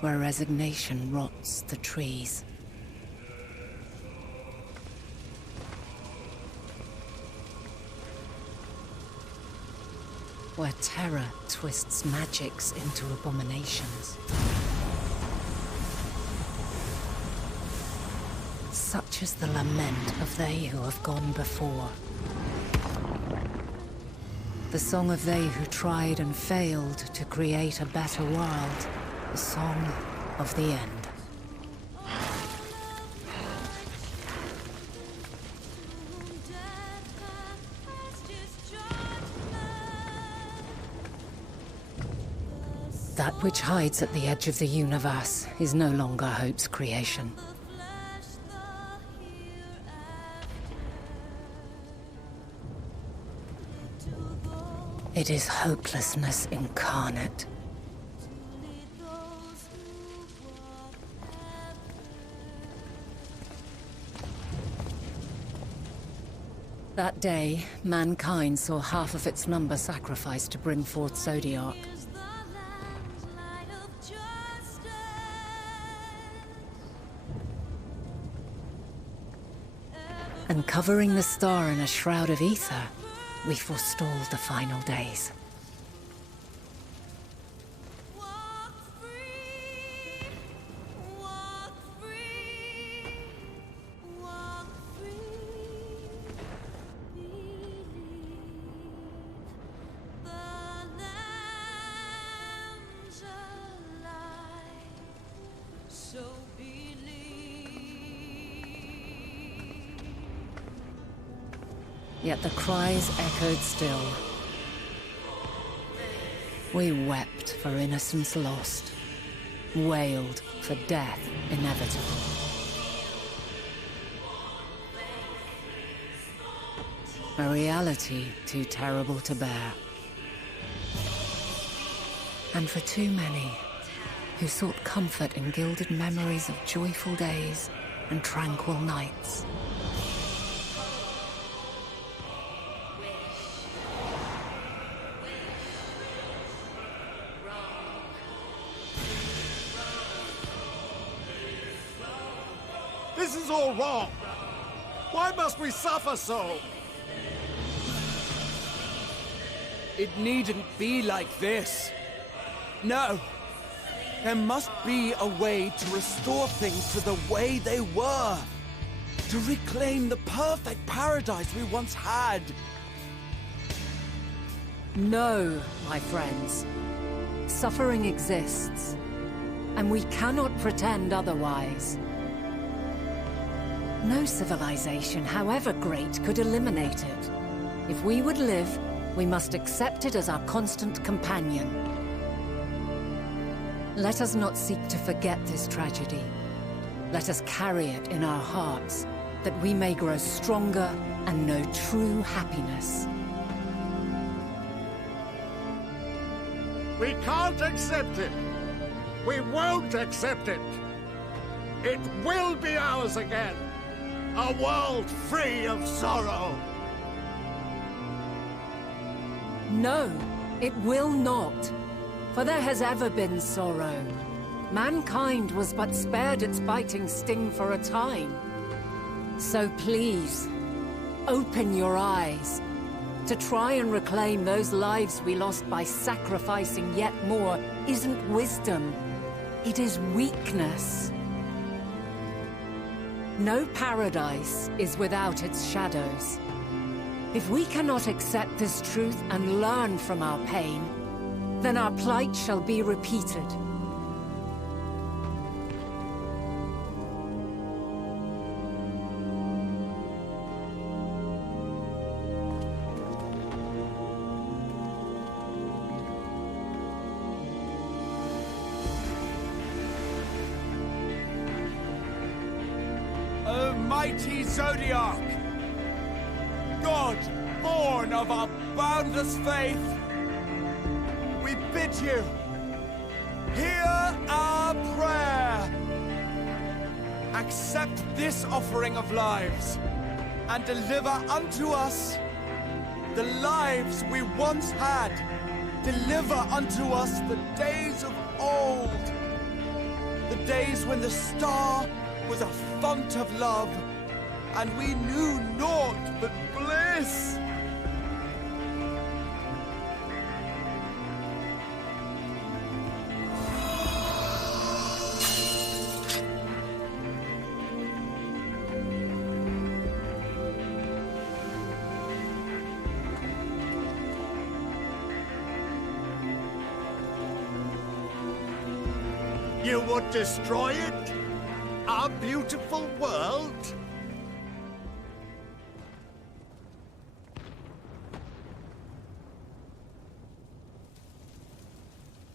Where resignation rots the trees. Where terror twists magics into abominations. Such is the lament of they who have gone before. The song of they who tried and failed to create a better world. The song of the end. That which hides at the edge of the universe is no longer hope's creation. It is hopelessness incarnate. That day, mankind saw half of its number sacrificed to bring forth Zodiark. And covering the star in a shroud of ether, we forestalled the final days. Yet the cries echoed still. We wept for innocence lost, wailed for death inevitable. A reality too terrible to bear. And for too many who sought comfort in gilded memories of joyful days and tranquil nights. This is all wrong. Why must we suffer so? It needn't be like this. No. There must be a way to restore things to the way they were. To reclaim the perfect paradise we once had. No, my friends. Suffering exists, and we cannot pretend otherwise. No civilization, however great, could eliminate it. If we would live, we must accept it as our constant companion. Let us not seek to forget this tragedy. Let us carry it in our hearts, that we may grow stronger and know true happiness. We can't accept it. We won't accept it. It will be ours again. A world free of sorrow. No, it will not. For there has ever been sorrow. Mankind was but spared its biting sting for a time. So please, open your eyes. To try and reclaim those lives we lost by sacrificing yet more isn't wisdom. It is weakness. No paradise is without its shadows. If we cannot accept this truth and learn from our pain, then our plight shall be repeated. O mighty Zodiac! God, born of our boundless faith, we bid you, hear our prayer. Accept this offering of lives, and deliver unto us the lives we once had. Deliver unto us the days of old, the days when the star was a font of love, and we knew naught but bliss. You would destroy it? Our beautiful world?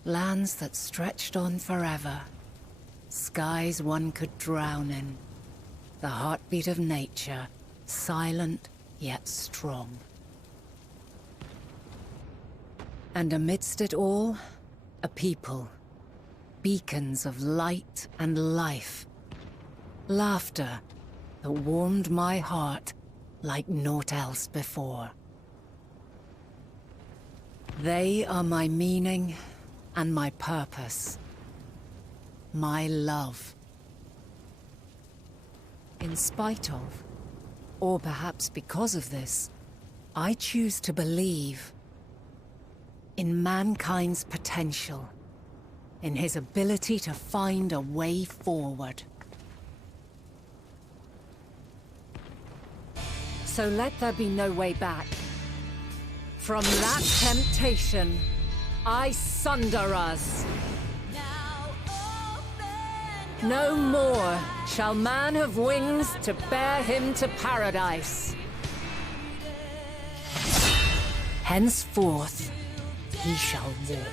Lands that stretched on forever. Skies one could drown in. The heartbeat of nature, silent yet strong. And amidst it all, a people. Beacons of light and life. Laughter that warmed my heart like naught else before. They are my meaning and my purpose. My love. In spite of, or perhaps because of this, I choose to believe in mankind's potential, in his ability to find a way forward. So let there be no way back. From that temptation, I sunder us. No more shall man have wings to bear him to paradise. Henceforth, he shall walk.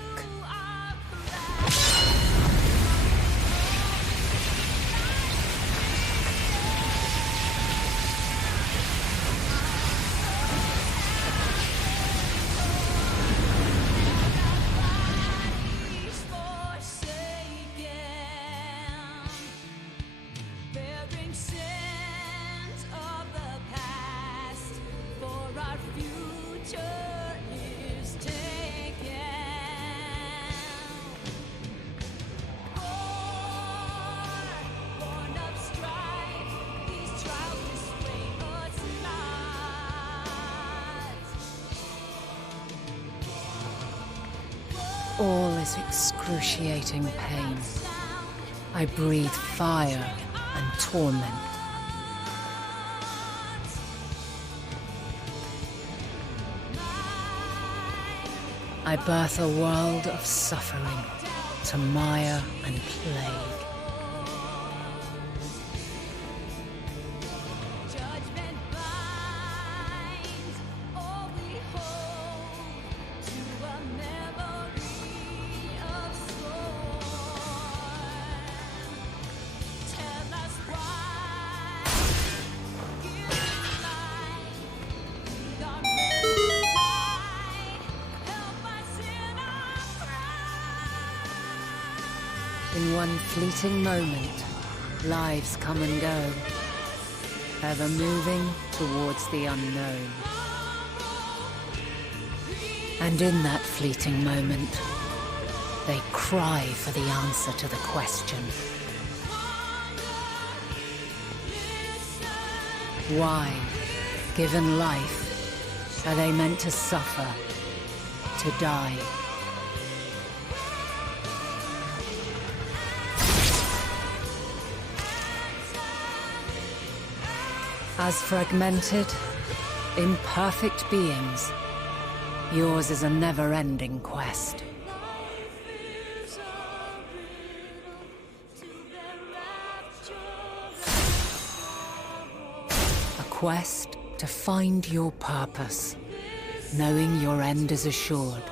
All is excruciating pain. I breathe fire and torment. I birth a world of suffering to mire and plague. In one fleeting moment, lives come and go, ever moving towards the unknown. And in that fleeting moment, they cry for the answer to the question. Why, given life, are they meant to suffer, to die? As fragmented, imperfect beings, yours is a never-ending quest. A quest to find your purpose, knowing your end is assured.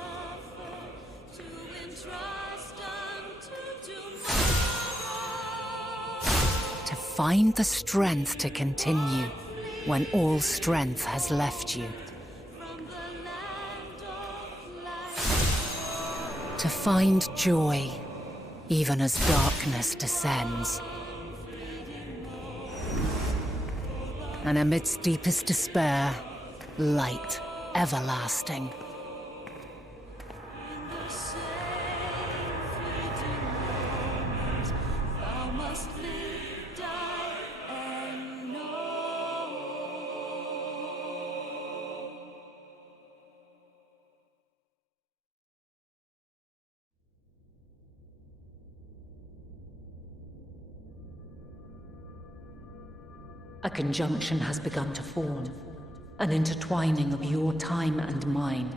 To find the strength to continue when all strength has left you. To find joy, even as darkness descends. And amidst deepest despair, light everlasting. A conjunction has begun to form, an intertwining of your time and mine.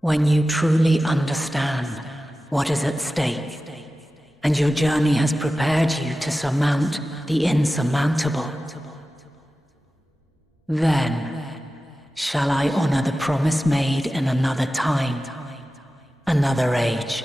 When you truly understand what is at stake, and your journey has prepared you to surmount the insurmountable, then shall I honor the promise made in another time, another age.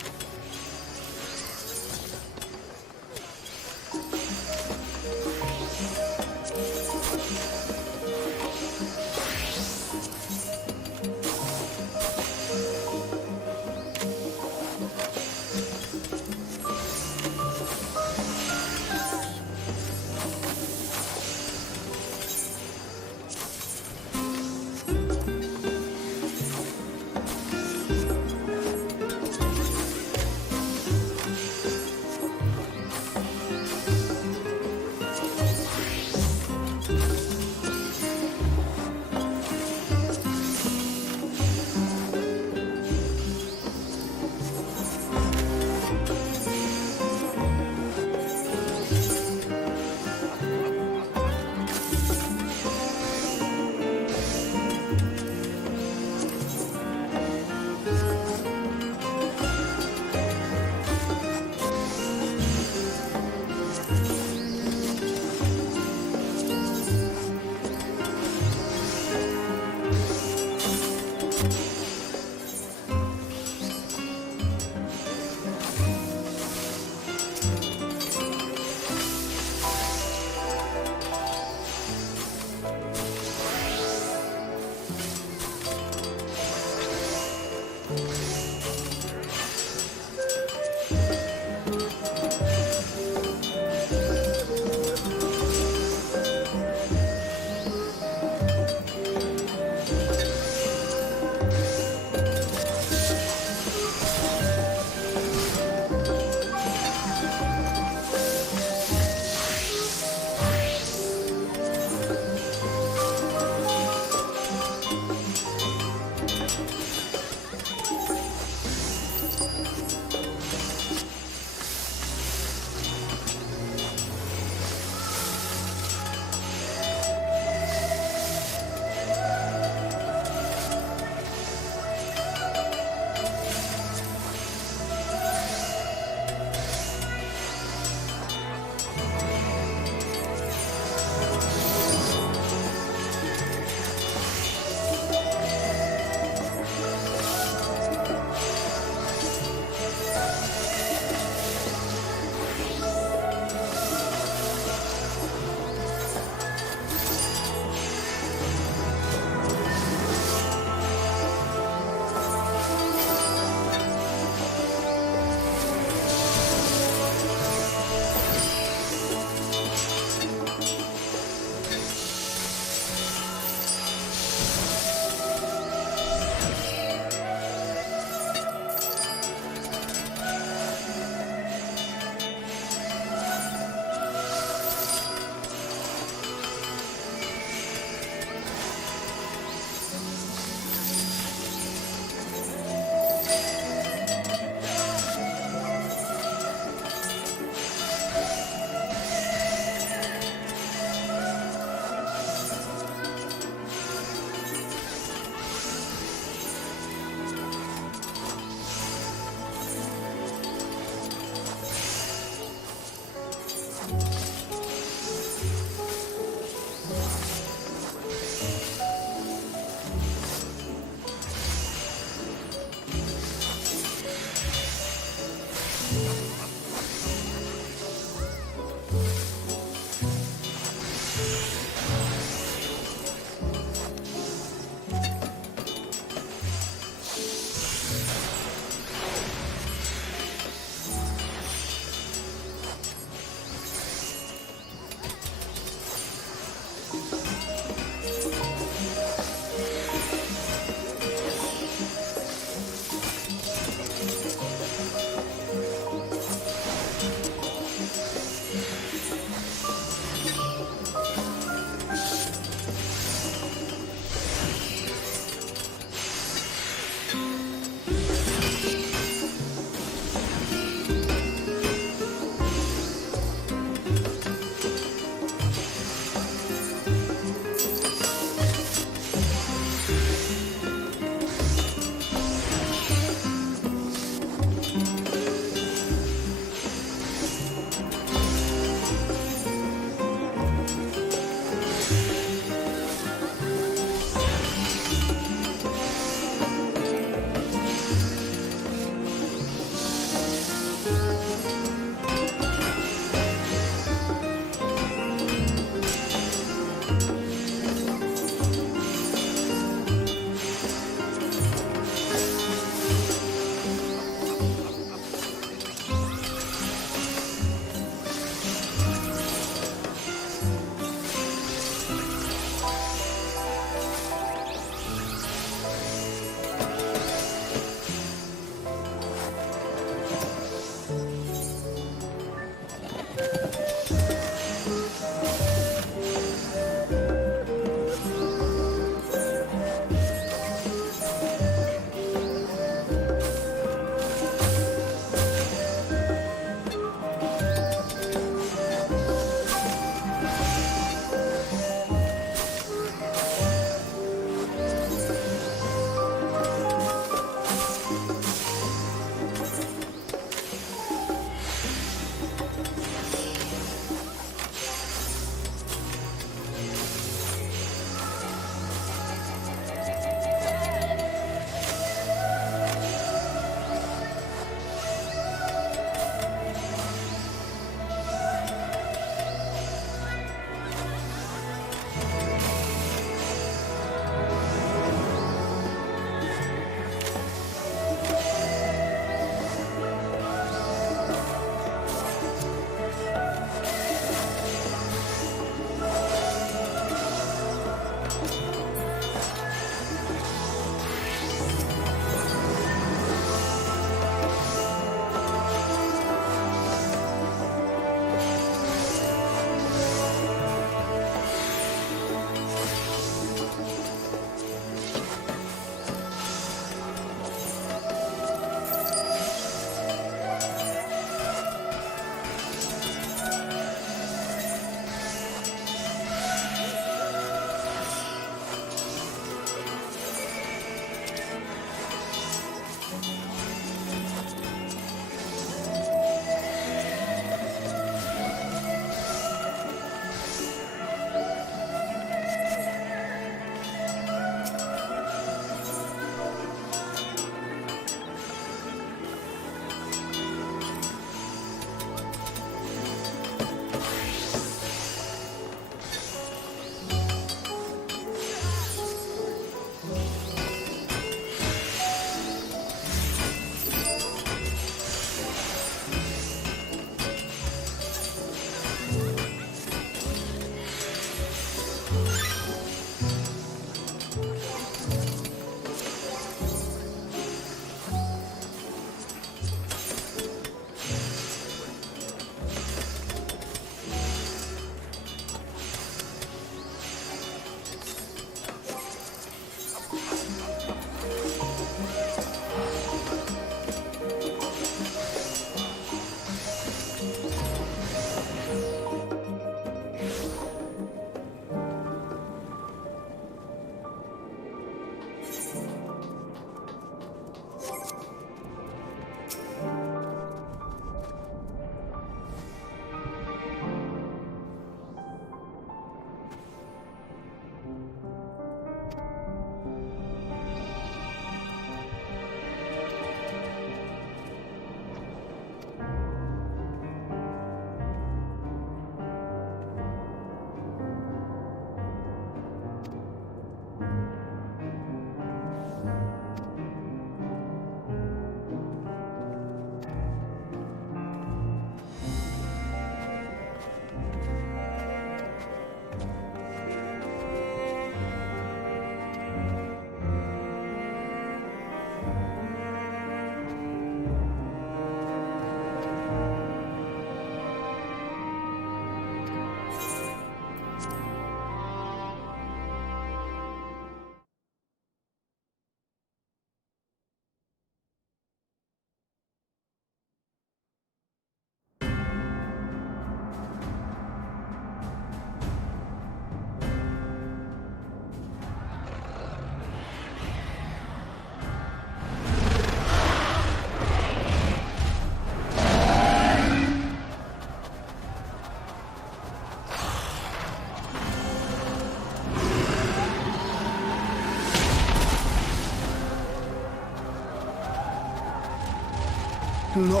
No.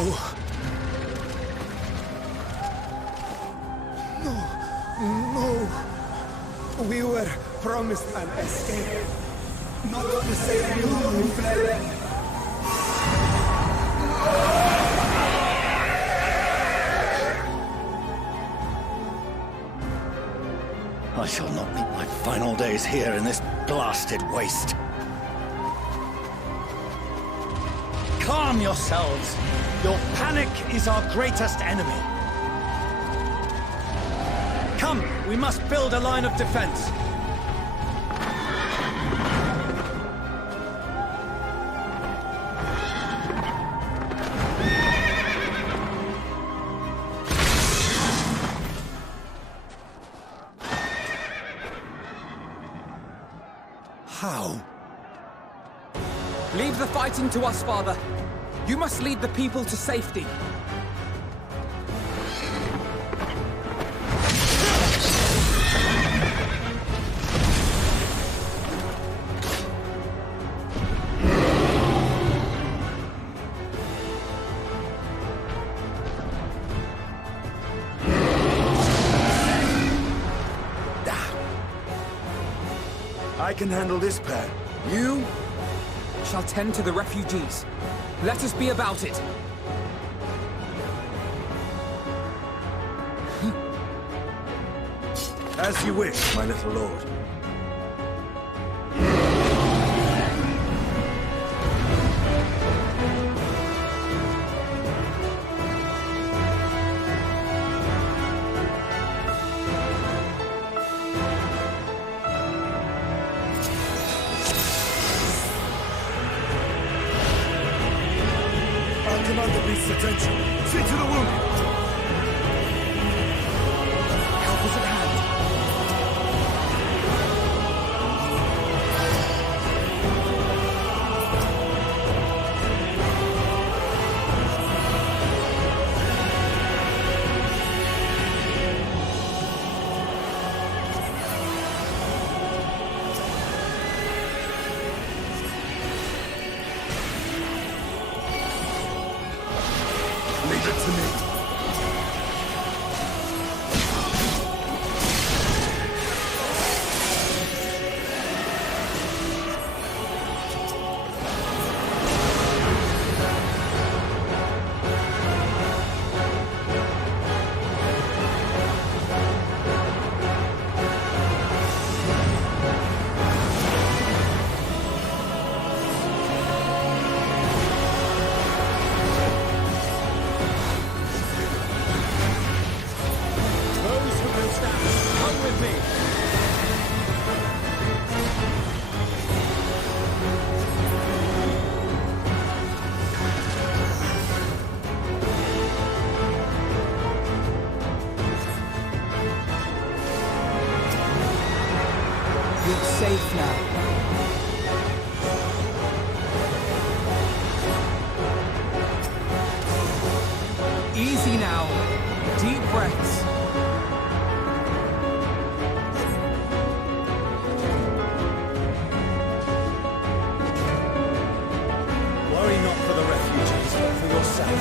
No. We were promised an escape. Not the same you who fled. I shall not meet my final days here in this blasted waste. Calm yourselves. Your panic is our greatest enemy. Come, we must build a line of defense. How? Leave the fighting to us, Father. You must lead the people to safety. I can handle this pair. You shall tend to the refugees. Let us be about it. As you wish, my little lord. Commander needs attention. See to the wounded. Help is at hand. Leave it to me. Safe now. Easy now. Deep breaths. Worry not for the refugees, but for yourself.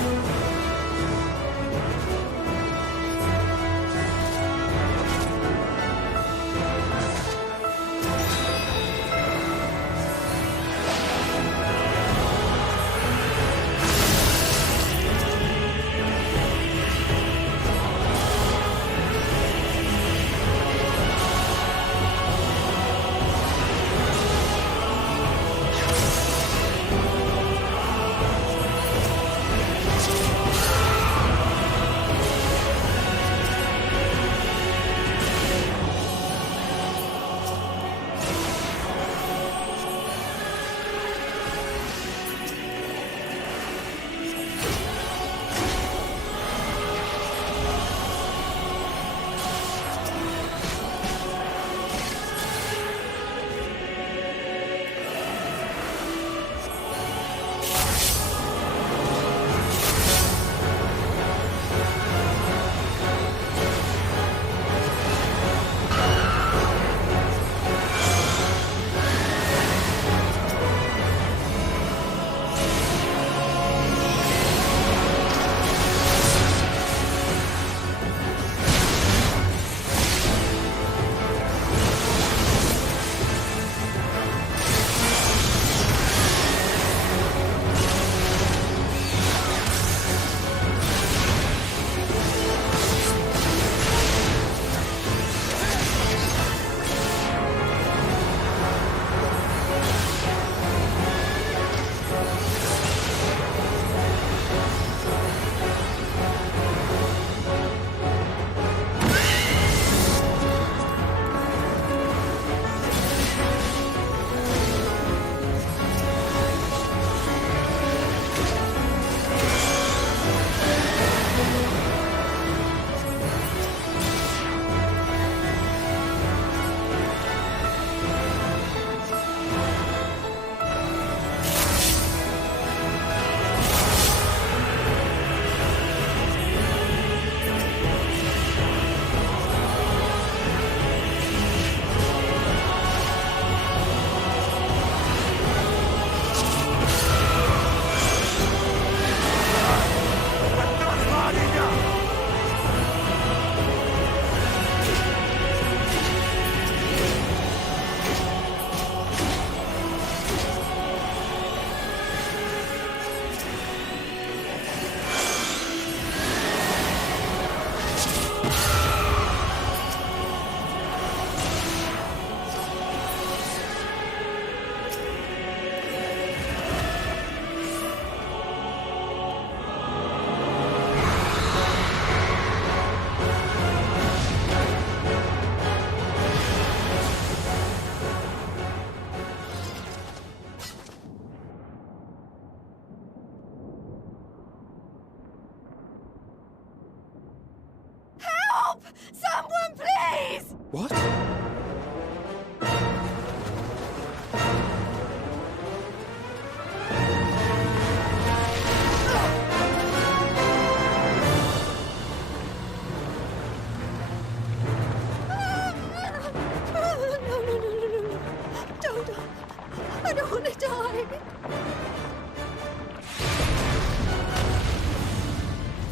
I don't want to die.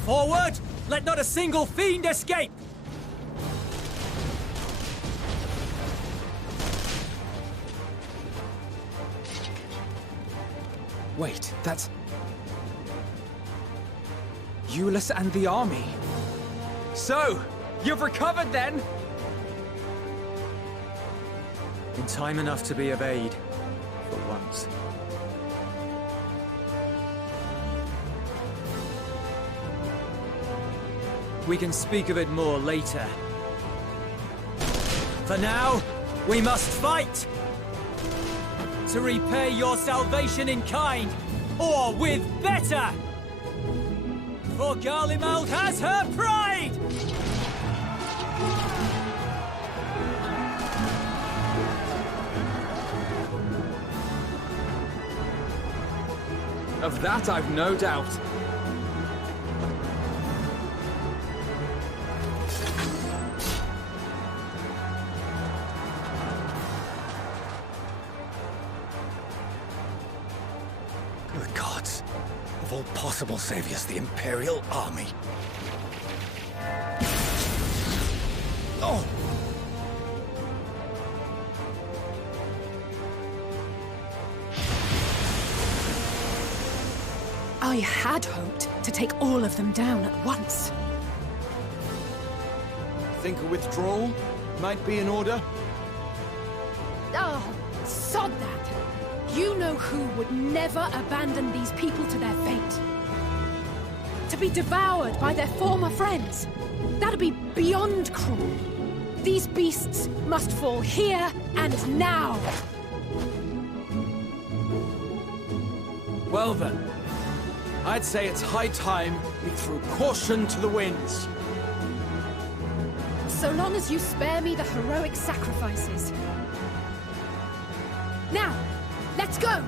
Forward! Let not a single fiend escape! Wait, that's... Euless and the army. So, you've recovered then? In time enough to be of aid, for once. We can speak of it more later. For now, we must fight! To repay your salvation in kind, or with better! For Garlemald has her pride! Of that I've no doubt. Good gods. Of all possible saviors, the Imperial Army. Oh! I had hoped to take all of them down at once. Think a withdrawal might be in order? Oh, sod that! You know who would never abandon these people to their fate. To be devoured by their former friends. That'd be beyond cruel. These beasts must fall here and now. Well then, I'd say it's high time we threw caution to the winds. So long as you spare me the heroic sacrifices. Now, let's go!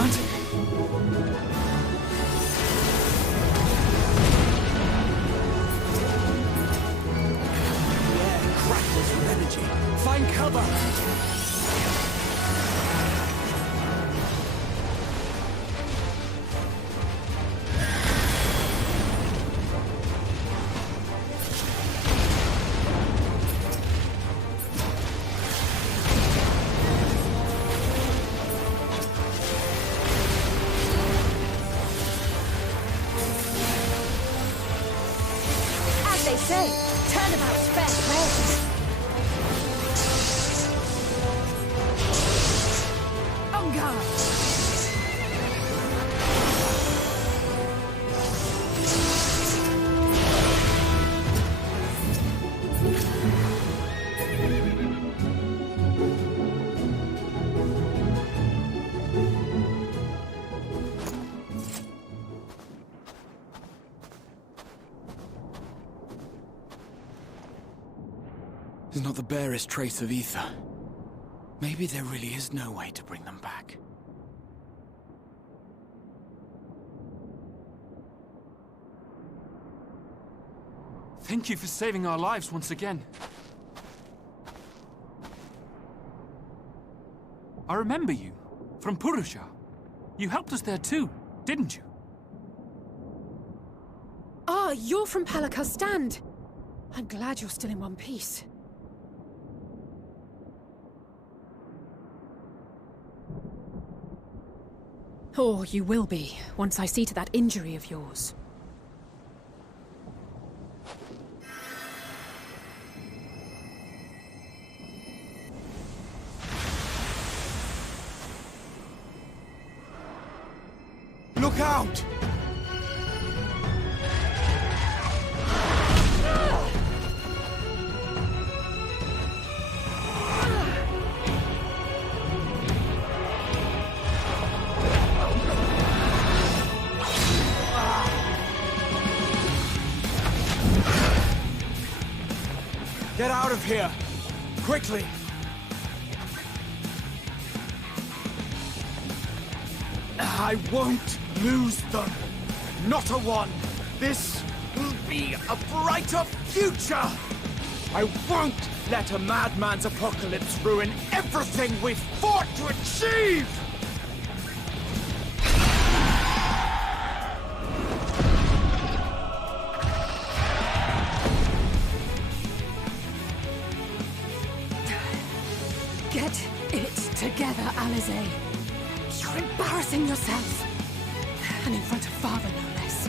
can't. The air crackles with energy. Find cover! Turnabout's fair play. On guard. There's not the barest trace of ether. Maybe there really is no way to bring them back. Thank you for saving our lives once again. I remember you, from Purusha. You helped us there too, didn't you? Ah, you're from Palaka's stand. I'm glad you're still in one piece. Or you will be, once I see to that injury of yours. Look out! Get out of here! Quickly! I won't lose them! Not a one! This will be a brighter future! I won't let a madman's apocalypse ruin everything we've fought to achieve! Get it together, Alizé. You're embarrassing yourself. And in front of Father, no less.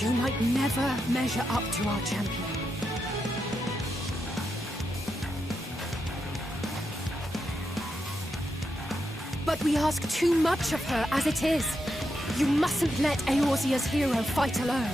You might never measure up to our champion. But we ask too much of her as it is. You mustn't let Eorzea's hero fight alone.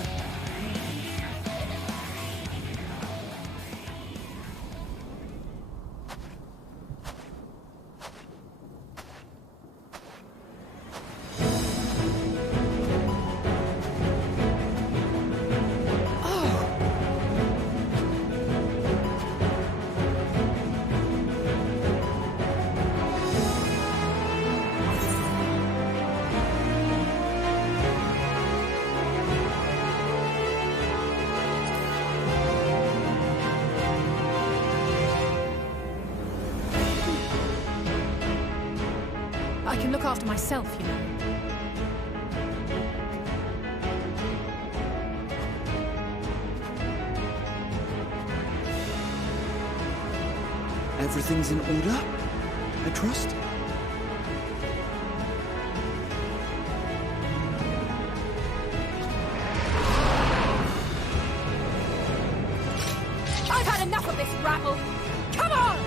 I can look after myself, you know. Everything's in order, I trust? I've had enough of this rabble! Come on!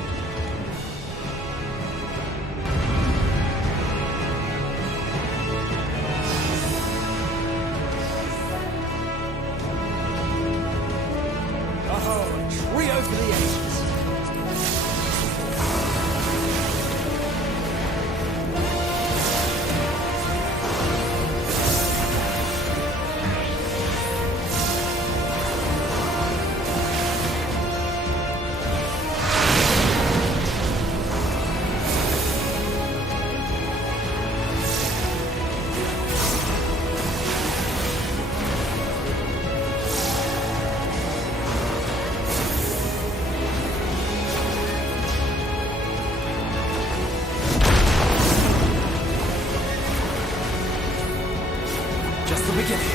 Oh, a trio for the ages. the beginning.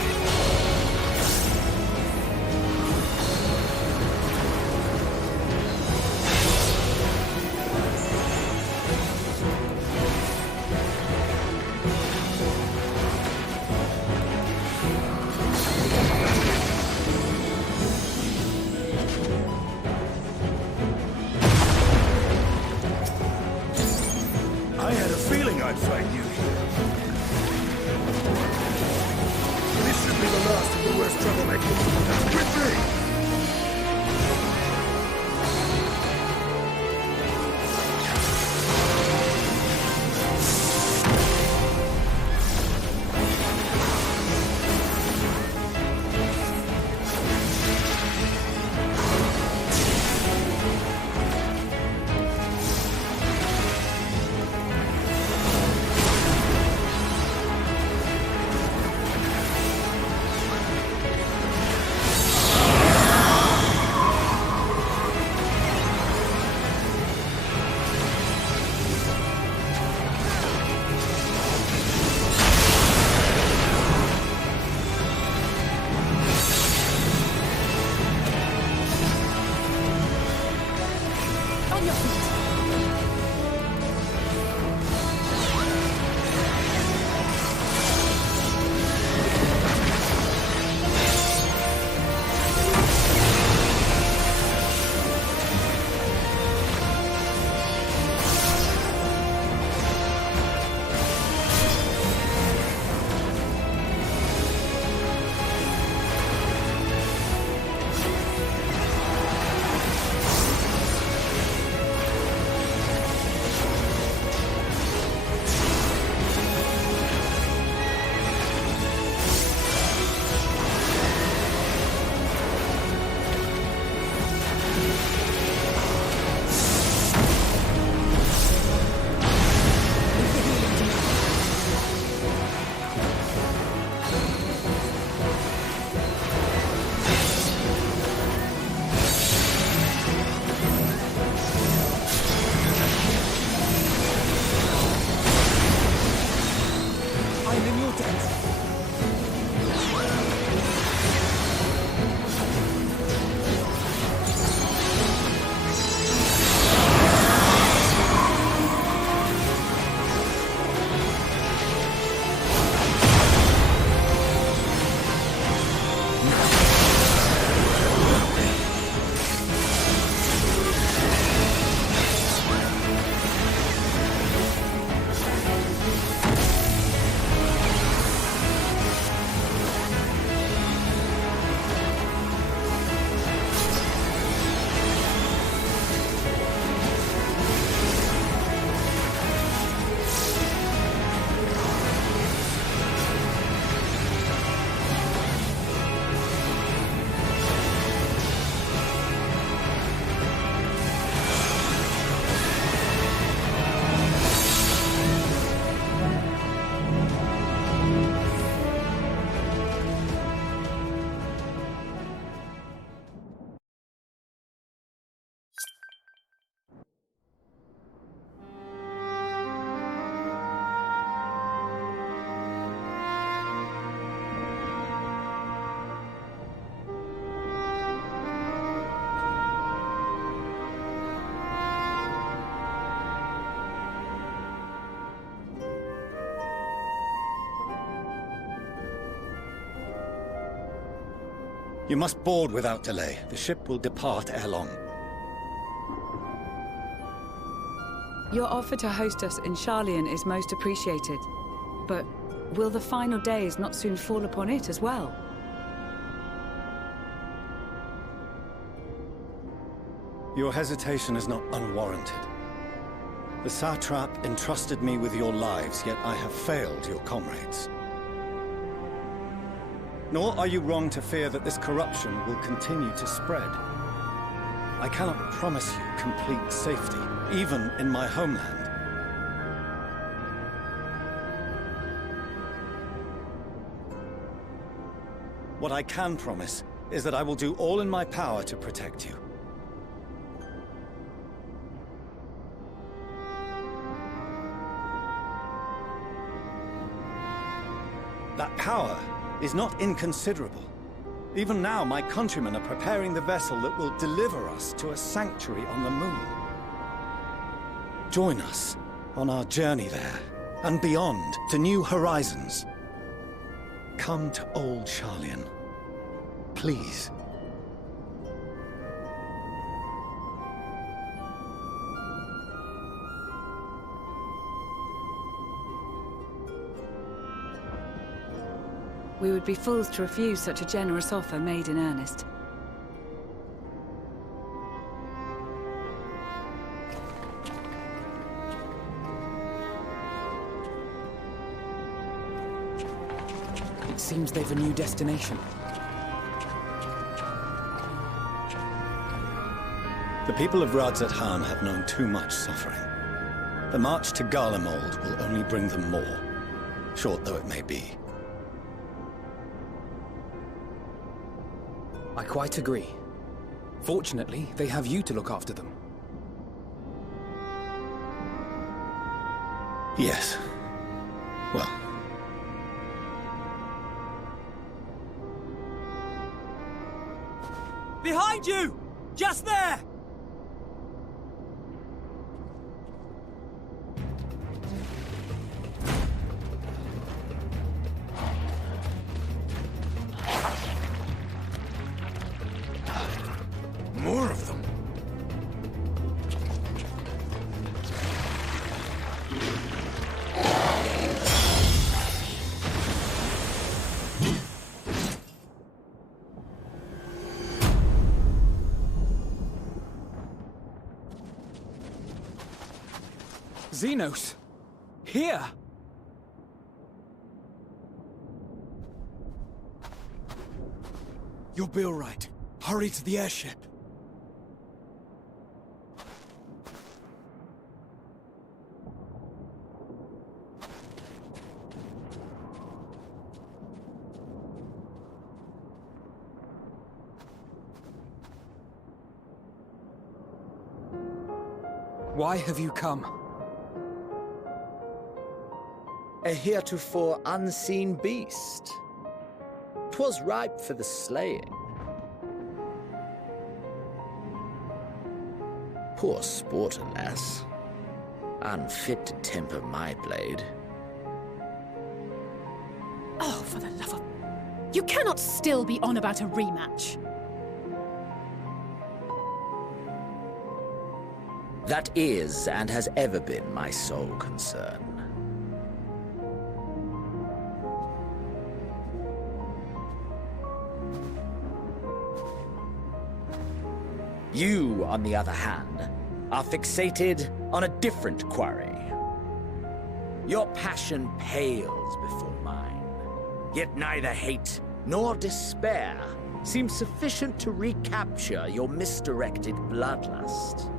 I had a feeling I'd find you here. This should be the last of the worst troublemakers. With me! You must board without delay. The ship will depart ere long. Your offer to host us in Sharlayan is most appreciated. But will the final days not soon fall upon it as well? Your hesitation is not unwarranted. The satrap entrusted me with your lives, yet I have failed your comrades. Nor are you wrong to fear that this corruption will continue to spread. I cannot promise you complete safety, even in my homeland. What I can promise is that I will do all in my power to protect you. That power is not inconsiderable. Even now, my countrymen are preparing the vessel that will deliver us to a sanctuary on the moon. Join us on our journey there, and beyond, to new horizons. Come to old Sharlayan. Please. We would be fools to refuse such a generous offer made in earnest. It seems they've a new destination. The people of Radzat Han have known too much suffering. The march to Garlemald will only bring them more, short though it may be. I quite agree. Fortunately, they have you to look after them. Yes. Well. Behind you! Just there! More of them. Xenos! Here! You'll be all right. Hurry to the airship. Why have you come? A heretofore unseen beast. 'Twas ripe for the slaying. Poor sport, alas. Unfit to temper my blade. Oh, for the love of... You cannot still be on about a rematch. That is, and has ever been, my sole concern. You, on the other hand, are fixated on a different quarry. Your passion pales before mine, yet neither hate nor despair seems sufficient to recapture your misdirected bloodlust.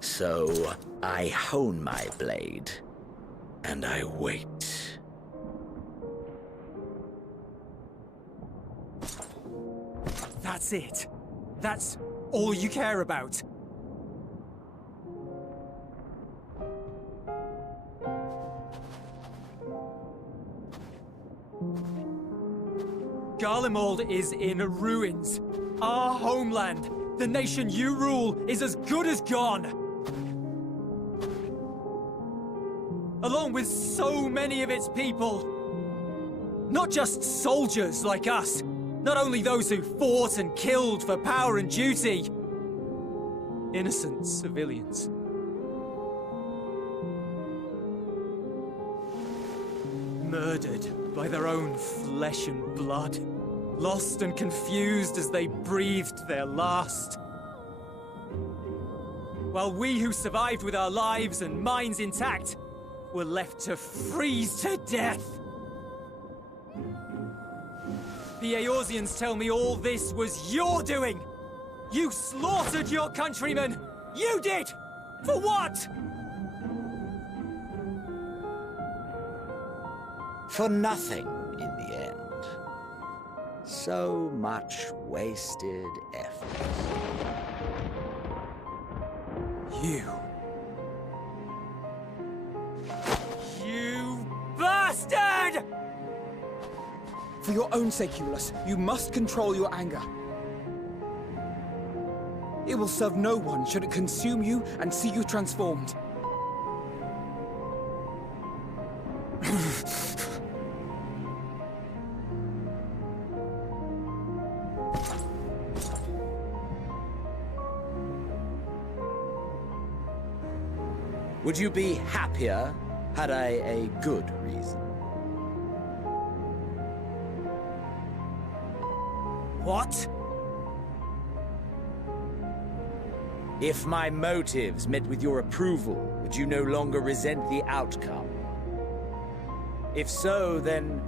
So, I hone my blade, and I wait. That's it. That's all you care about. Garlemald is in ruins. Our homeland, the nation you rule, is as good as gone. Along with so many of its people. Not just soldiers like us. Not only those who fought and killed for power and duty. Innocent civilians. Murdered by their own flesh and blood. Lost and confused as they breathed their last. While we who survived with our lives and minds intact were left to freeze to death. The Eorzeans tell me all this was your doing! You slaughtered your countrymen! You did! For what? For nothing, in the end. So much wasted effort. You bastard! For your own sake, Euless, you must control your anger. It will serve no one should it consume you and see you transformed. Would you be happier had I a good reason? What? If my motives met with your approval, would you no longer resent the outcome? If so, then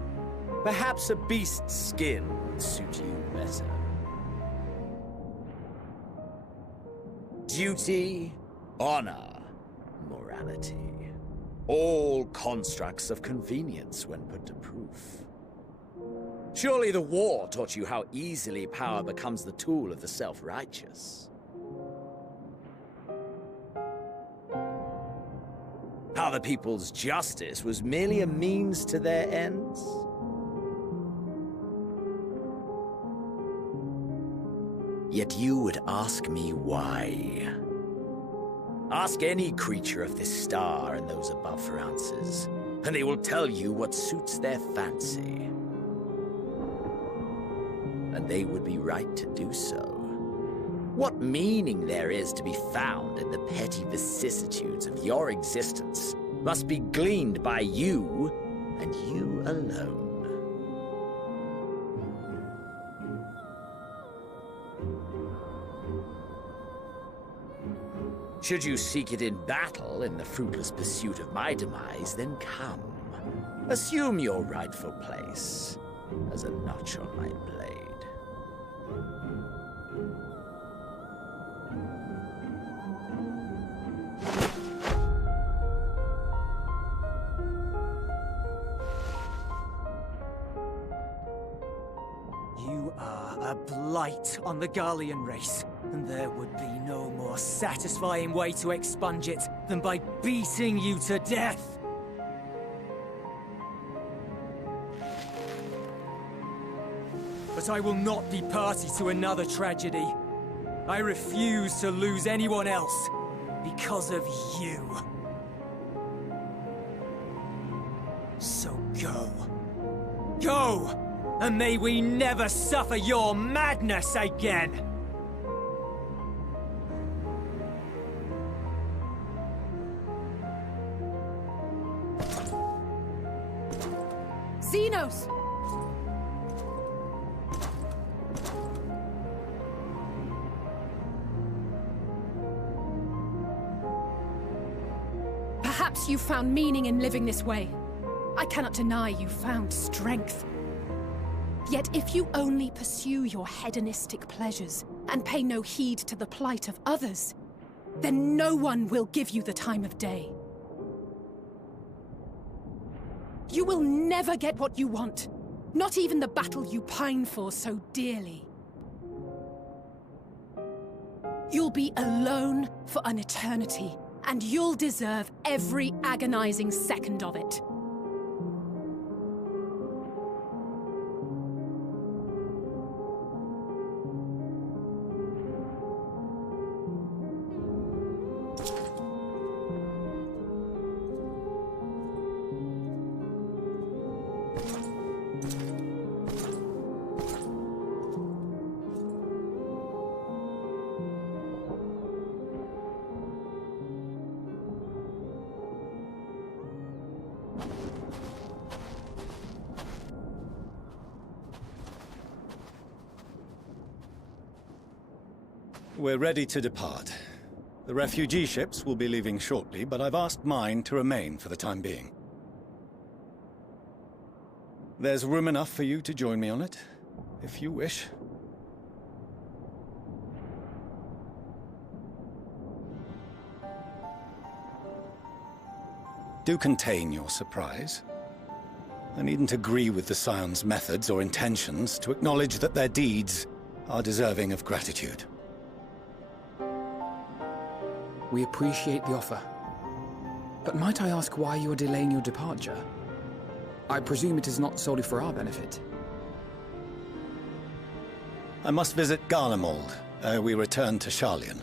perhaps a beast's skin would suit you better. Duty, honor, morality. All constructs of convenience when put to proof. Surely the war taught you how easily power becomes the tool of the self-righteous. How the people's justice was merely a means to their ends? Yet you would ask me why. Ask any creature of this star and those above for answers, and they will tell you what suits their fancy. And they would be right to do so. What meaning there is to be found in the petty vicissitudes of your existence must be gleaned by you, and you alone. Should you seek it in battle in the fruitless pursuit of my demise, then come. Assume your rightful place as a notch on my blade. You are a blight on the Garlean race, and there would be no more satisfying way to expunge it than by beating you to death. But I will not be party to another tragedy. I refuse to lose anyone else because of you. So go. Go! And may we never suffer your madness again! Xenos! Perhaps you found meaning in living this way. I cannot deny you found strength. Yet if you only pursue your hedonistic pleasures and pay no heed to the plight of others, then no one will give you the time of day. You will never get what you want, not even the battle you pine for so dearly. You'll be alone for an eternity, and you'll deserve every agonizing second of it. We're ready to depart. The refugee ships will be leaving shortly, but I've asked mine to remain for the time being. There's room enough for you to join me on it, if you wish. Do contain your surprise. I needn't agree with the Scion's methods or intentions to acknowledge that their deeds are deserving of gratitude. We appreciate the offer. But might I ask why you are delaying your departure? I presume it is not solely for our benefit. I must visit Garlemald ere we return to Sharlayan.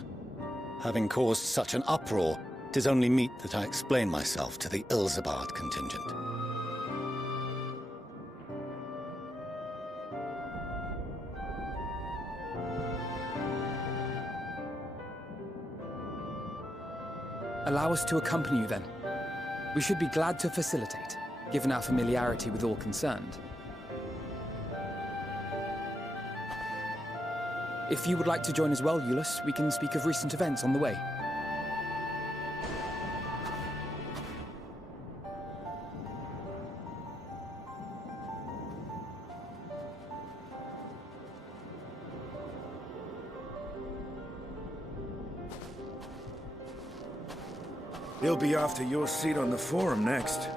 Having caused such an uproar, 'tis only meet that I explain myself to the Ilzabard contingent. Allow us to accompany you then. We should be glad to facilitate, given our familiarity with all concerned. If you would like to join as well, Euless, we can speak of recent events on the way. He'll be after your seat on the forum next.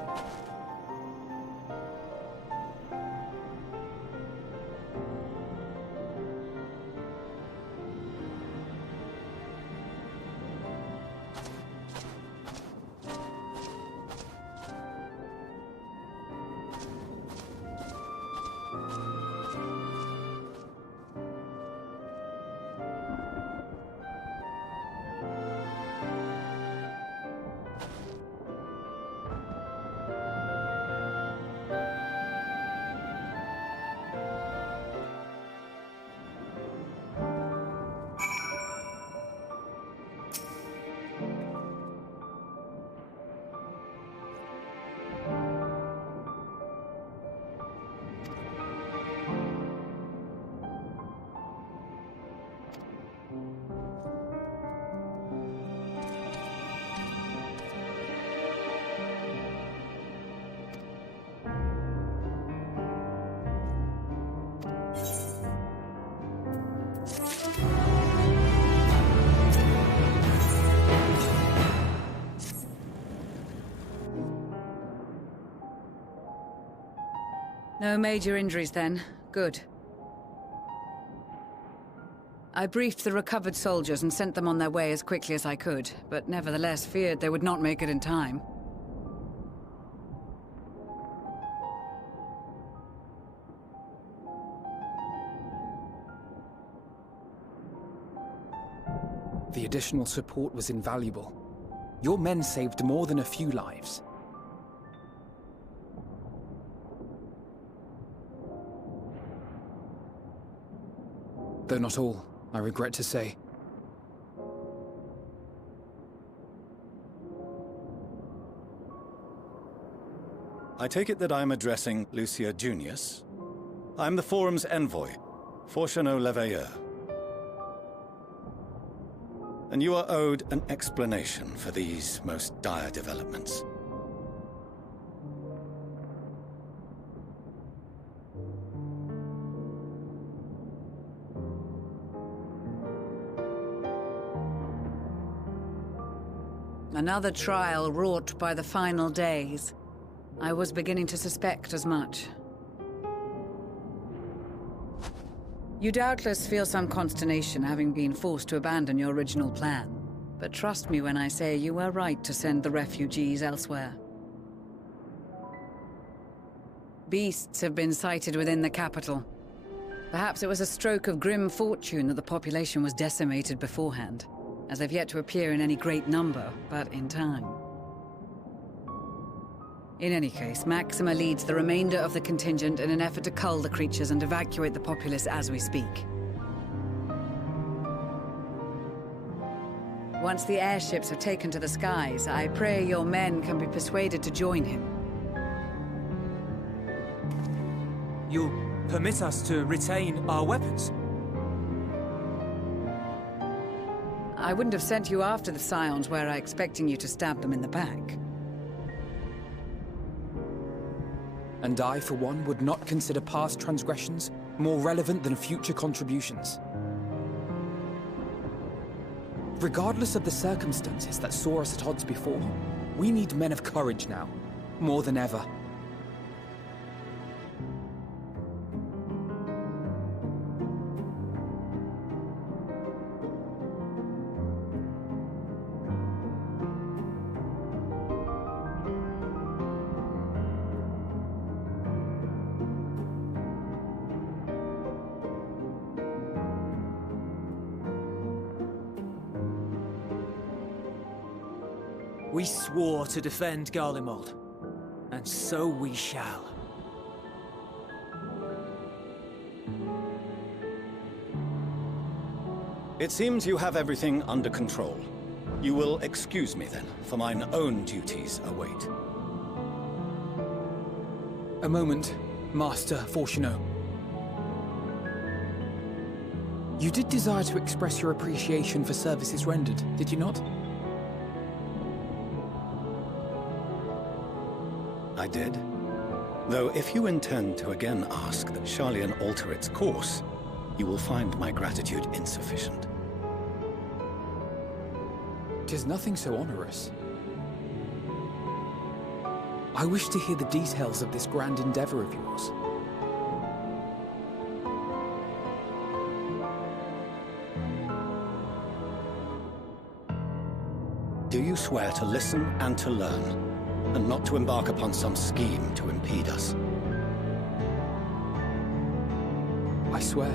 No major injuries then. Good. I briefed the recovered soldiers and sent them on their way as quickly as I could, but nevertheless feared they would not make it in time. The additional support was invaluable. Your men saved more than a few lives. Though not all, I regret to say. I take it that I'm addressing Lucia Junius. I'm the Forum's envoy, Forchano Leveilleur. And you are owed an explanation for these most dire developments. Another trial wrought by the final days. I was beginning to suspect as much. You doubtless feel some consternation having been forced to abandon your original plan. But trust me when I say you were right to send the refugees elsewhere. Beasts have been sighted within the capital. Perhaps it was a stroke of grim fortune that the population was decimated beforehand, as they've yet to appear in any great number, but in time. In any case, Maxima leads the remainder of the contingent in an effort to cull the creatures and evacuate the populace as we speak. Once the airships are taken to the skies, I pray your men can be persuaded to join him. You'll permit us to retain our weapons? I wouldn't have sent you after the Scions were I expecting you to stab them in the back. And I, for one, would not consider past transgressions more relevant than future contributions. Regardless of the circumstances that saw us at odds before, we need men of courage now, more than ever. We swore to defend Garlemald, and so we shall. It seems you have everything under control. You will excuse me then, for mine own duties await. A moment, Master Fortuno. You did desire to express your appreciation for services rendered, did you not? I did. Though if you intend to again ask that Sharlayan alter its course, you will find my gratitude insufficient. 'Tis nothing so onerous. I wish to hear the details of this grand endeavor of yours. Do you swear to listen and to learn, and not to embark upon some scheme to impede us? I swear.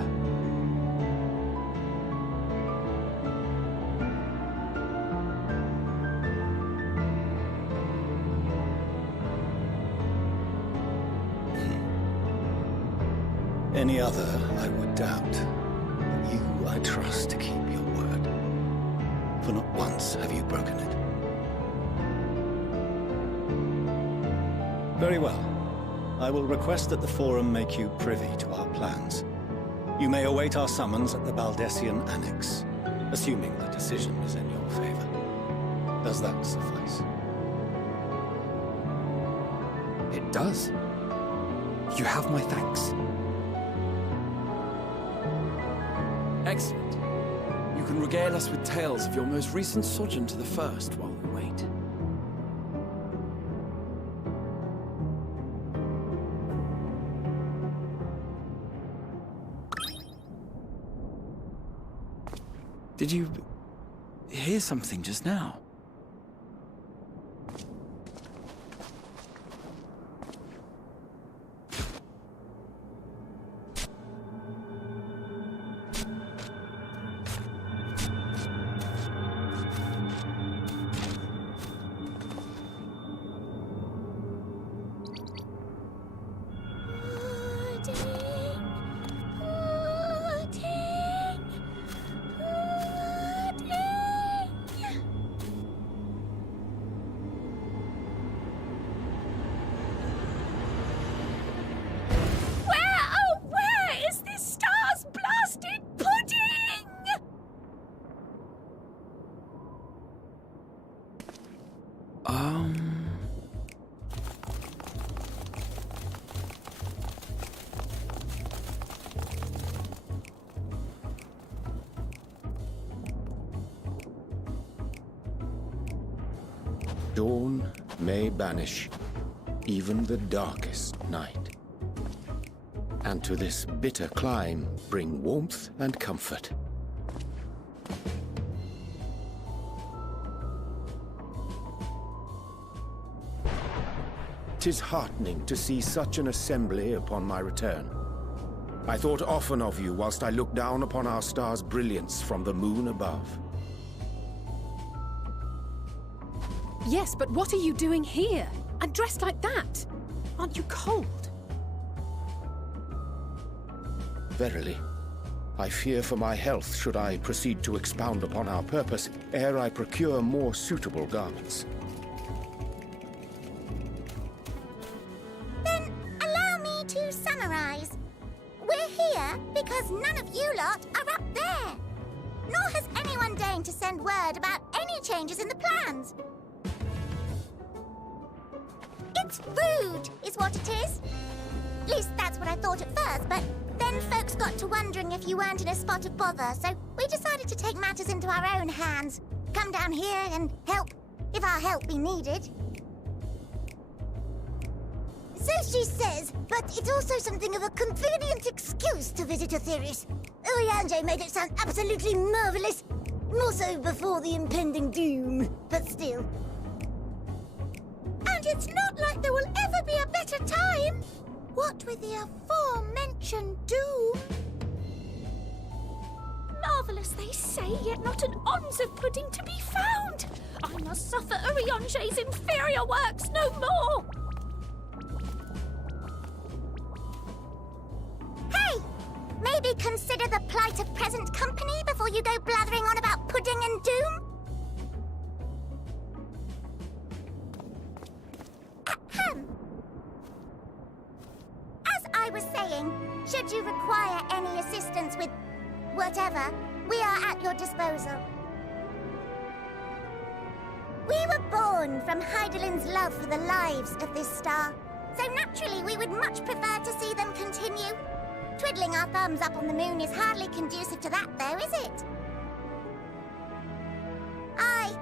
Any other I would doubt, but you I trust to keep your word. For not once have you broken it. Very well. I will request that the Forum make you privy to our plans. You may await our summons at the Baldessian Annex, assuming the decision is in your favor. Does that suffice? It does. You have my thanks. Excellent. You can regale us with tales of your most recent sojourn to the First while we wait. Did you hear something just now? Dawn may banish even the darkest night, and to this bitter clime bring warmth and comfort. 'Tis heartening to see such an assembly upon my return. I thought often of you whilst I looked down upon our star's brilliance from the moon above. Yes, but what are you doing here? And dressed like that? Aren't you cold? Verily, I fear for my health should I proceed to expound upon our purpose ere I procure more suitable garments. Then allow me to summarize. We're here because none of you lot are up there. Nor has anyone deigned to send word about any changes in the plans. It's rude, is what it is. At least that's what I thought at first, but then folks got to wondering if you weren't in a spot of bother, so we decided to take matters into our own hands. Come down here and help, if our help be needed. So she says, but it's also something of a convenient excuse to visit Etheris. Oyanje made it sound absolutely marvelous. More so before the impending doom, but still. And it's not like there will ever be a better time. What with the aforementioned doom? Marvelous. as they say, yet not an ounce of pudding to be found. I must suffer Urianger's inferior works no more. Hey! Maybe consider the plight of present company before you go blathering on about pudding and doom? Ahem. As I was saying, should you require any assistance with whatever, we are at your disposal. We were born from Hydaelyn's love for the lives of this star, so naturally we would much prefer to see them continue. Twiddling our thumbs up on the moon is hardly conducive to that, though, is it? Aye,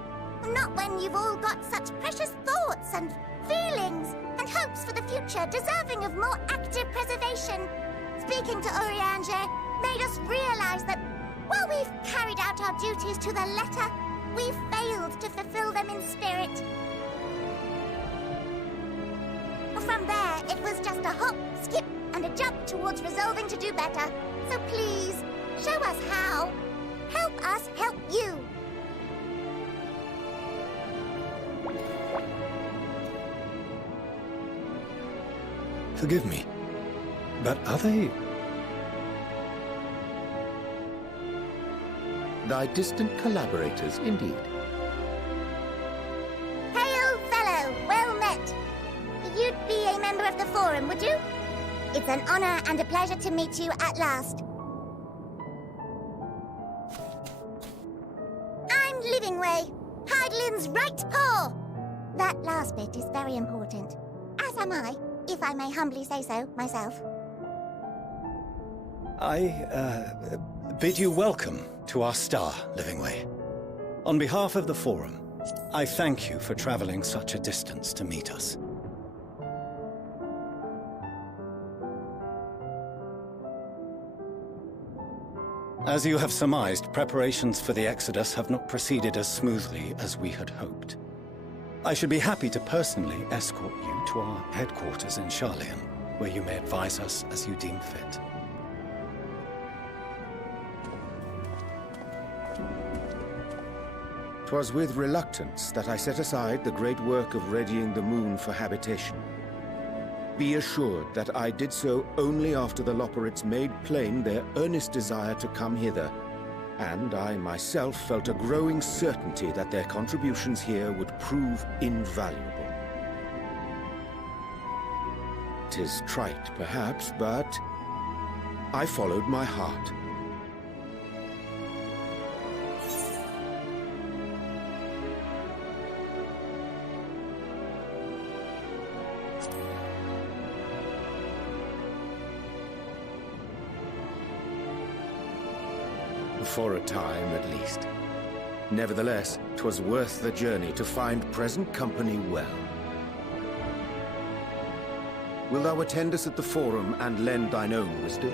not when you've all got such precious thoughts and feelings and hopes for the future deserving of more active preservation. Speaking to Urianger made us realize that while we've carried out our duties to the letter, we've failed to fulfill them in spirit. From there, it was just a hop, skip, and a jump towards resolving to do better. So please, show us how. Help us help you. Forgive me, but are they... Thy distant collaborators, indeed. Hail, fellow! Well met! You'd be a member of the Forum, would you? It's an honor and a pleasure to meet you at last. I'm Livingway, Hydaelyn's right paw! That last bit is very important. As am I, if I may humbly say so myself. I bid you welcome to our star, Livingway. On behalf of the Forum, I thank you for traveling such a distance to meet us. As you have surmised, preparations for the Exodus have not proceeded as smoothly as we had hoped. I should be happy to personally escort you to our headquarters in Sharlayan, where you may advise us as you deem fit. 'Twas with reluctance that I set aside the great work of readying the moon for habitation. Be assured that I did so only after the Loperites made plain their earnest desire to come hither, and I myself felt a growing certainty that their contributions here would prove invaluable. 'Tis trite, perhaps, but I followed my heart. For a time, at least. Nevertheless, 'twas worth the journey to find present company well. Wilt thou attend us at the Forum and lend thine own wisdom?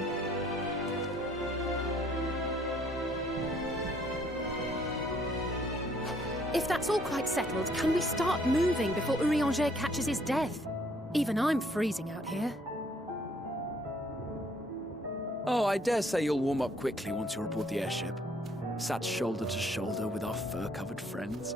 If that's all quite settled, can we start moving before Urianger catches his death? Even I'm freezing out here. Oh, I dare say you'll warm up quickly once you're aboard the airship. Sat shoulder to shoulder with our fur-covered friends.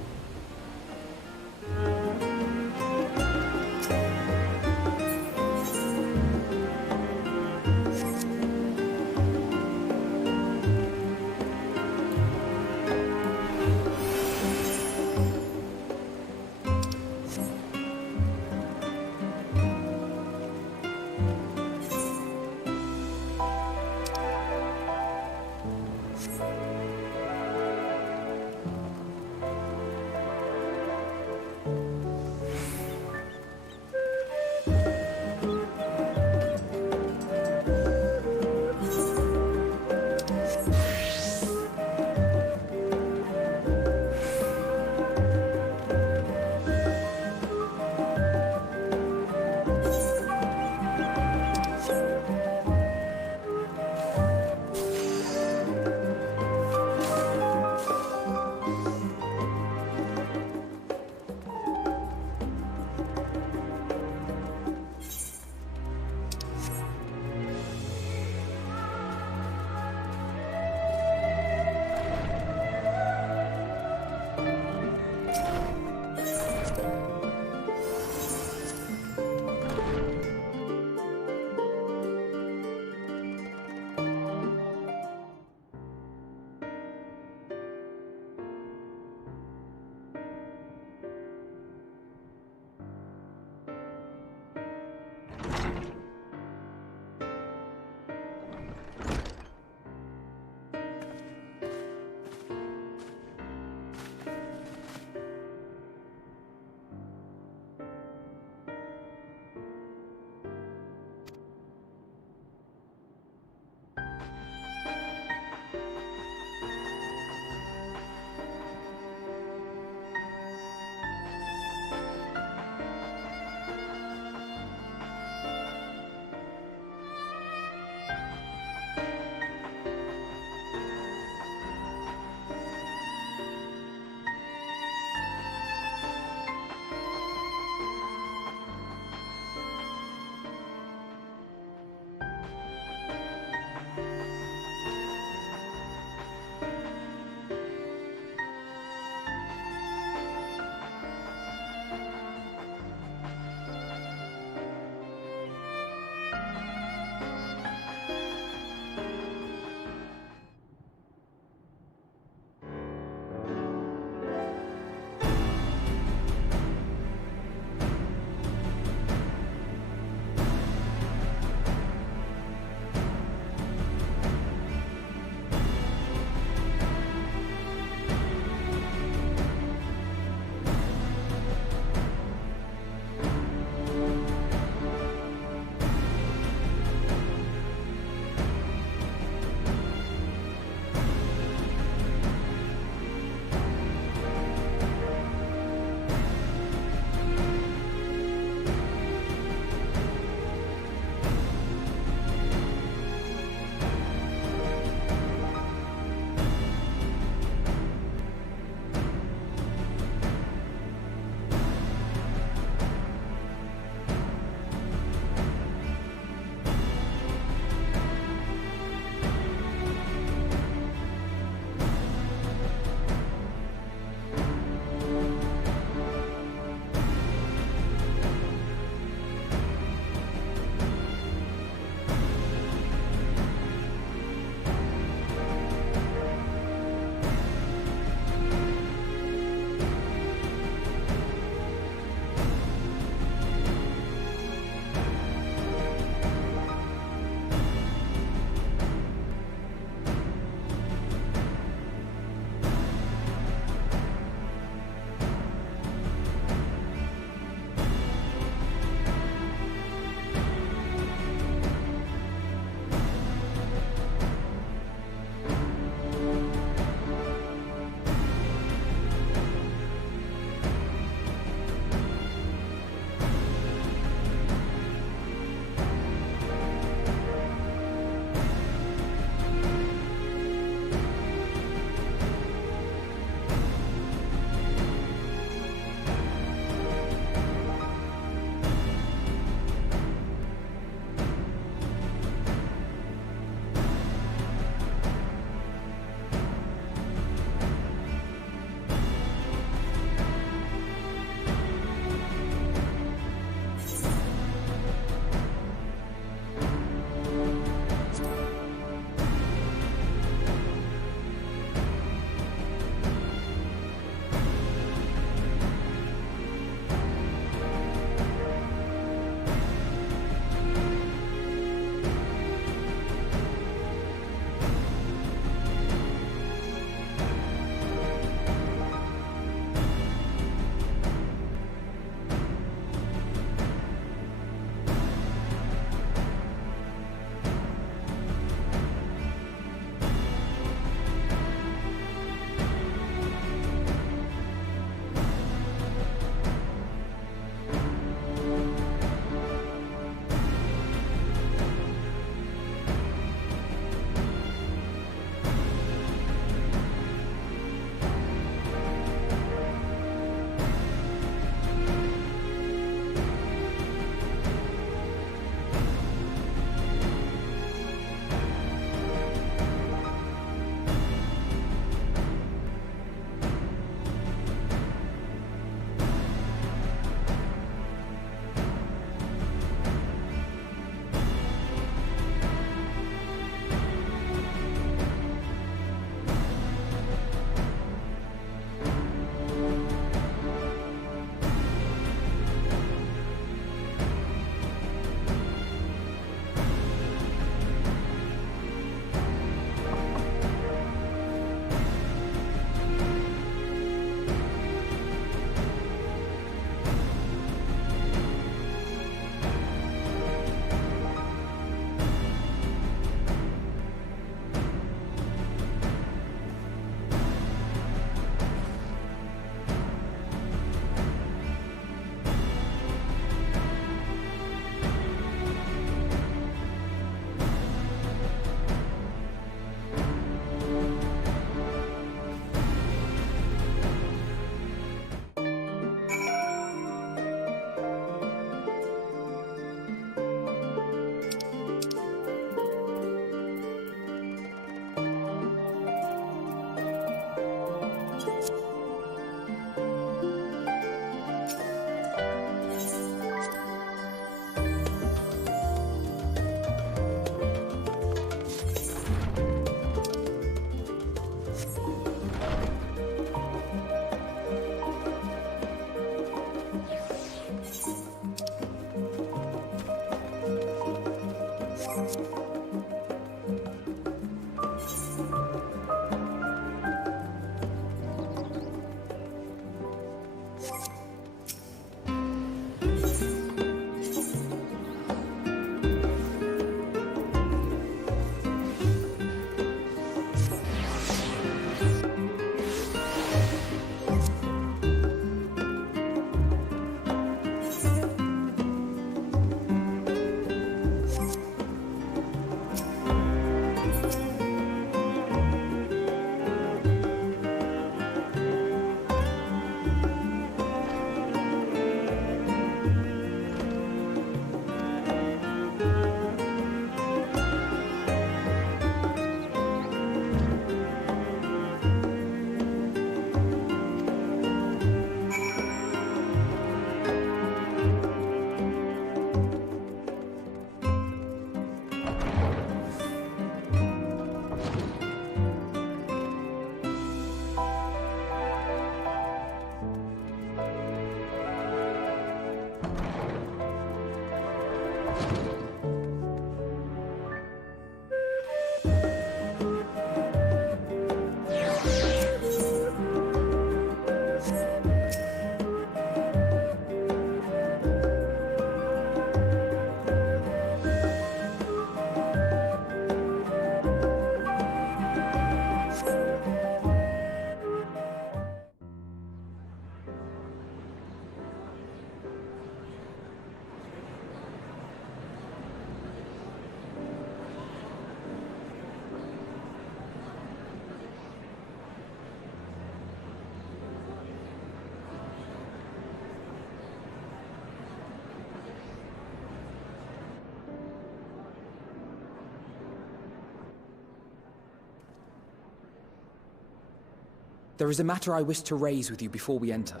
There is a matter I wish to raise with you before we enter.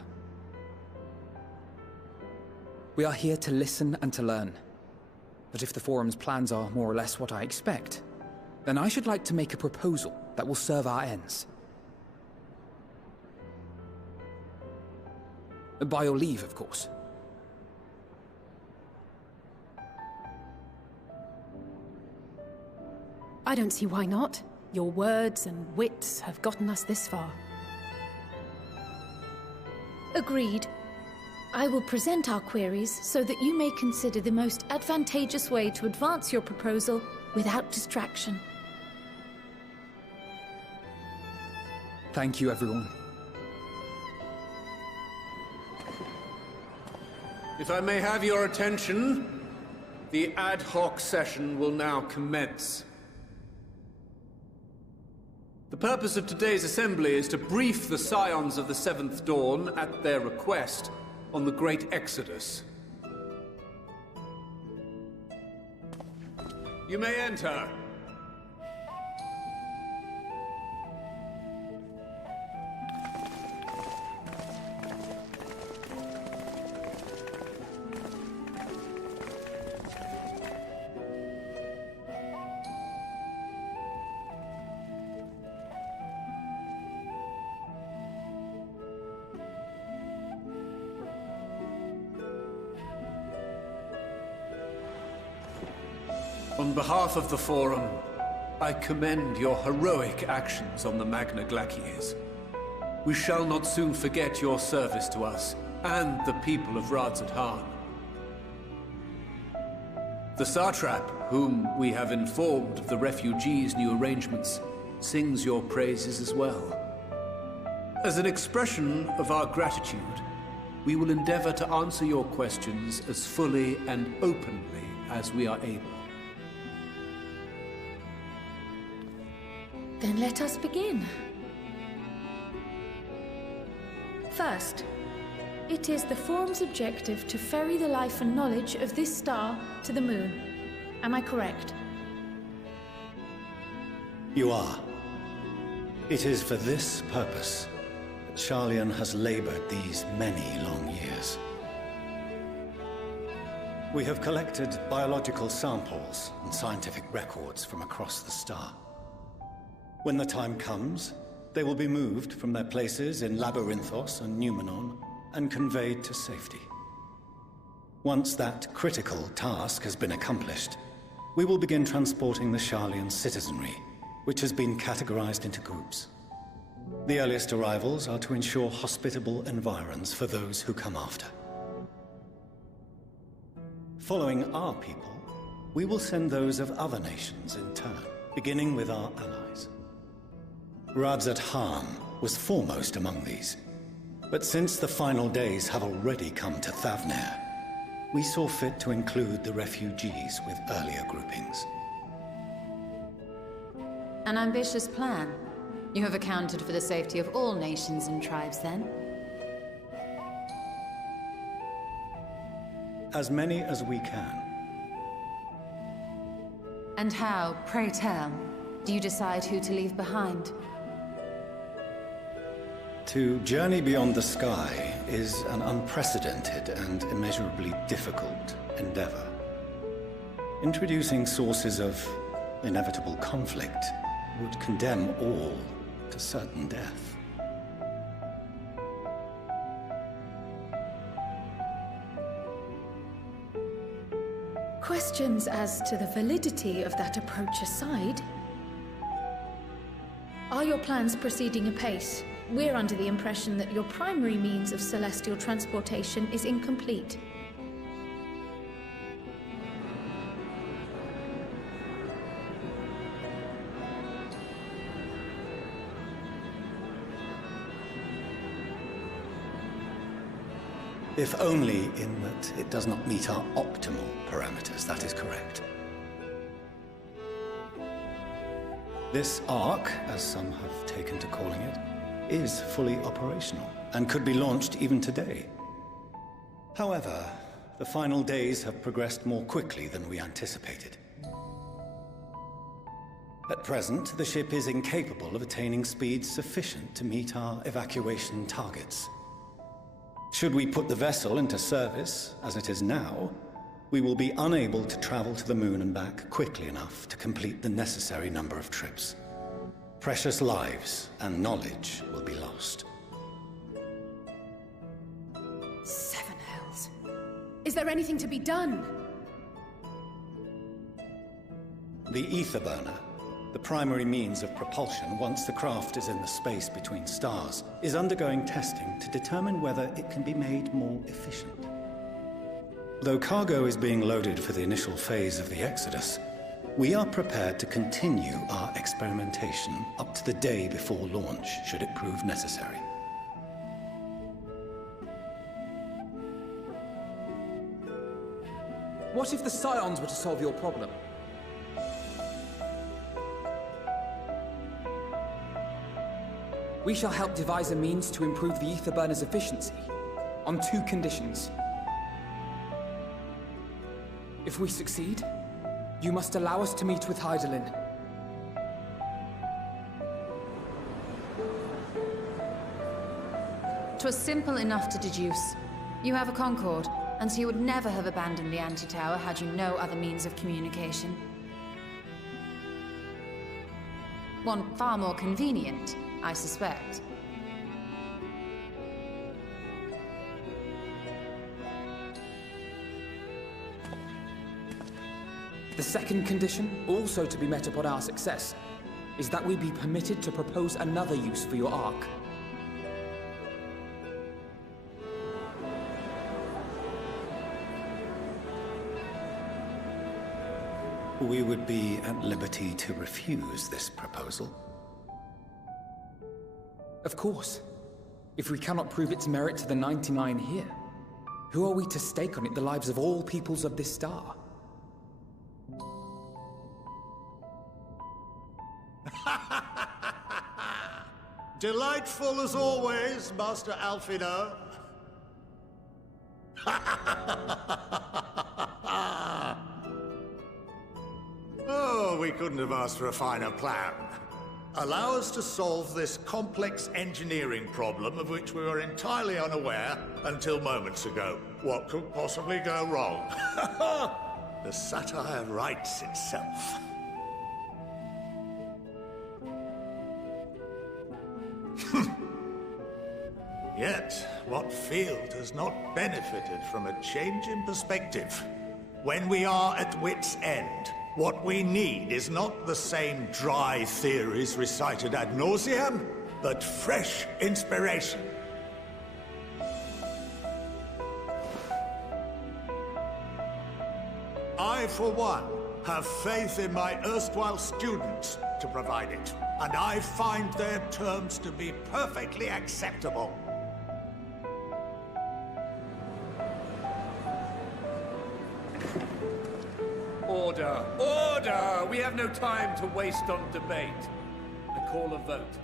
We are here to listen and to learn. But if the Forum's plans are more or less what I expect, then I should like to make a proposal that will serve our ends. By your leave, of course. I don't see why not. Your words and wits have gotten us this far. Agreed. I will present our queries so that you may consider the most advantageous way to advance your proposal without distraction. Thank you, everyone. If I may have your attention, the ad hoc session will now commence. The purpose of today's assembly is to brief the Scions of the Seventh Dawn, at their request, on the Great Exodus. You may enter. On behalf of the Forum, I commend your heroic actions on the Magna Glacies. We shall not soon forget your service to us and the people of Radzat-Han. The Satrap, whom we have informed of the refugees' new arrangements, sings your praises as well. As an expression of our gratitude, we will endeavor to answer your questions as fully and openly as we are able. Then let us begin. First, it is the Forum's objective to ferry the life and knowledge of this star to the moon. Am I correct? You are. It is for this purpose that Sharlayan has labored these many long years. We have collected biological samples and scientific records from across the star. When the time comes, they will be moved from their places in Labyrinthos and Numenon and conveyed to safety. Once that critical task has been accomplished, we will begin transporting the Sharlayan citizenry, which has been categorized into groups. The earliest arrivals are to ensure hospitable environs for those who come after. Following our people, we will send those of other nations in turn, beginning with our allies. Radzat-Han was foremost among these, but since the final days have already come to Thavnair, we saw fit to include the refugees with earlier groupings. An ambitious plan. You have accounted for the safety of all nations and tribes, then? As many as we can. And how, pray tell, do you decide who to leave behind? To journey beyond the sky is an unprecedented and immeasurably difficult endeavor. Introducing sources of inevitable conflict would condemn all to certain death. Questions as to the validity of that approach aside, are your plans proceeding apace? We're under the impression that your primary means of celestial transportation is incomplete. If only in that it does not meet our optimal parameters, that is correct. This Ark, as some have taken to calling it, is fully operational and could be launched even today. However, the final days have progressed more quickly than we anticipated. At present, the ship is incapable of attaining speeds sufficient to meet our evacuation targets. Should we put the vessel into service, as it is now, we will be unable to travel to the moon and back quickly enough to complete the necessary number of trips. Precious lives and knowledge will be lost. Seven hells. Is there anything to be done? The ether burner, the primary means of propulsion once the craft is in the space between stars, is undergoing testing to determine whether it can be made more efficient. Though cargo is being loaded for the initial phase of the Exodus, we are prepared to continue our experimentation up to the day before launch, should it prove necessary. What if the Scions were to solve your problem? We shall help devise a means to improve the ether burner's efficiency, on 2 conditions. If we succeed, you must allow us to meet with Hydaelyn. 'Twas simple enough to deduce. You have a Concord, and so you would never have abandoned the anti-tower had you no other means of communication. One far more convenient, I suspect. The second condition, also to be met upon our success, is that we be permitted to propose another use for your Ark. We would be at liberty to refuse this proposal. Of course. If we cannot prove its merit to the 99 here, who are we to stake on it the lives of all peoples of this star? Delightful as always, Master Alfino. Oh, we couldn't have asked for a finer plan. Allow us to solve this complex engineering problem of which we were entirely unaware until moments ago. What could possibly go wrong? The satire writes itself. Yet, what field has not benefited from a change in perspective? When we are at wit's end, what we need is not the same dry theories recited ad nauseam, but fresh inspiration. I, for one, have faith in my erstwhile students to provide it, and I find their terms to be perfectly acceptable. Order! Order! We have no time to waste on debate. I call a vote.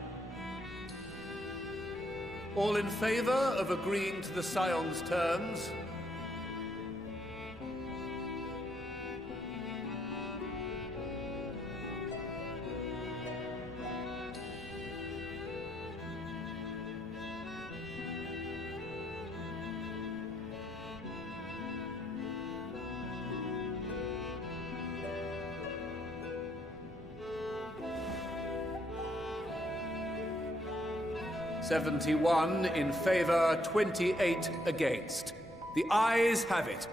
All in favor of agreeing to the Scion's terms? "71 in favor, 28 against. The ayes have it.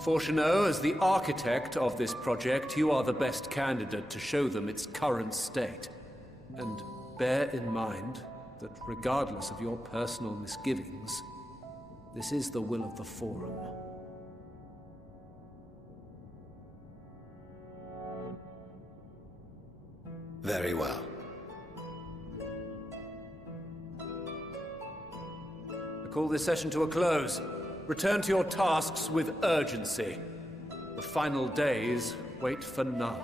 Fortuneau, as the architect of this project, you are the best candidate to show them its current state. And bear in mind that regardless of your personal misgivings, this is the will of the Forum. Very well. I call this session to a close. Return to your tasks with urgency. The final days wait for none.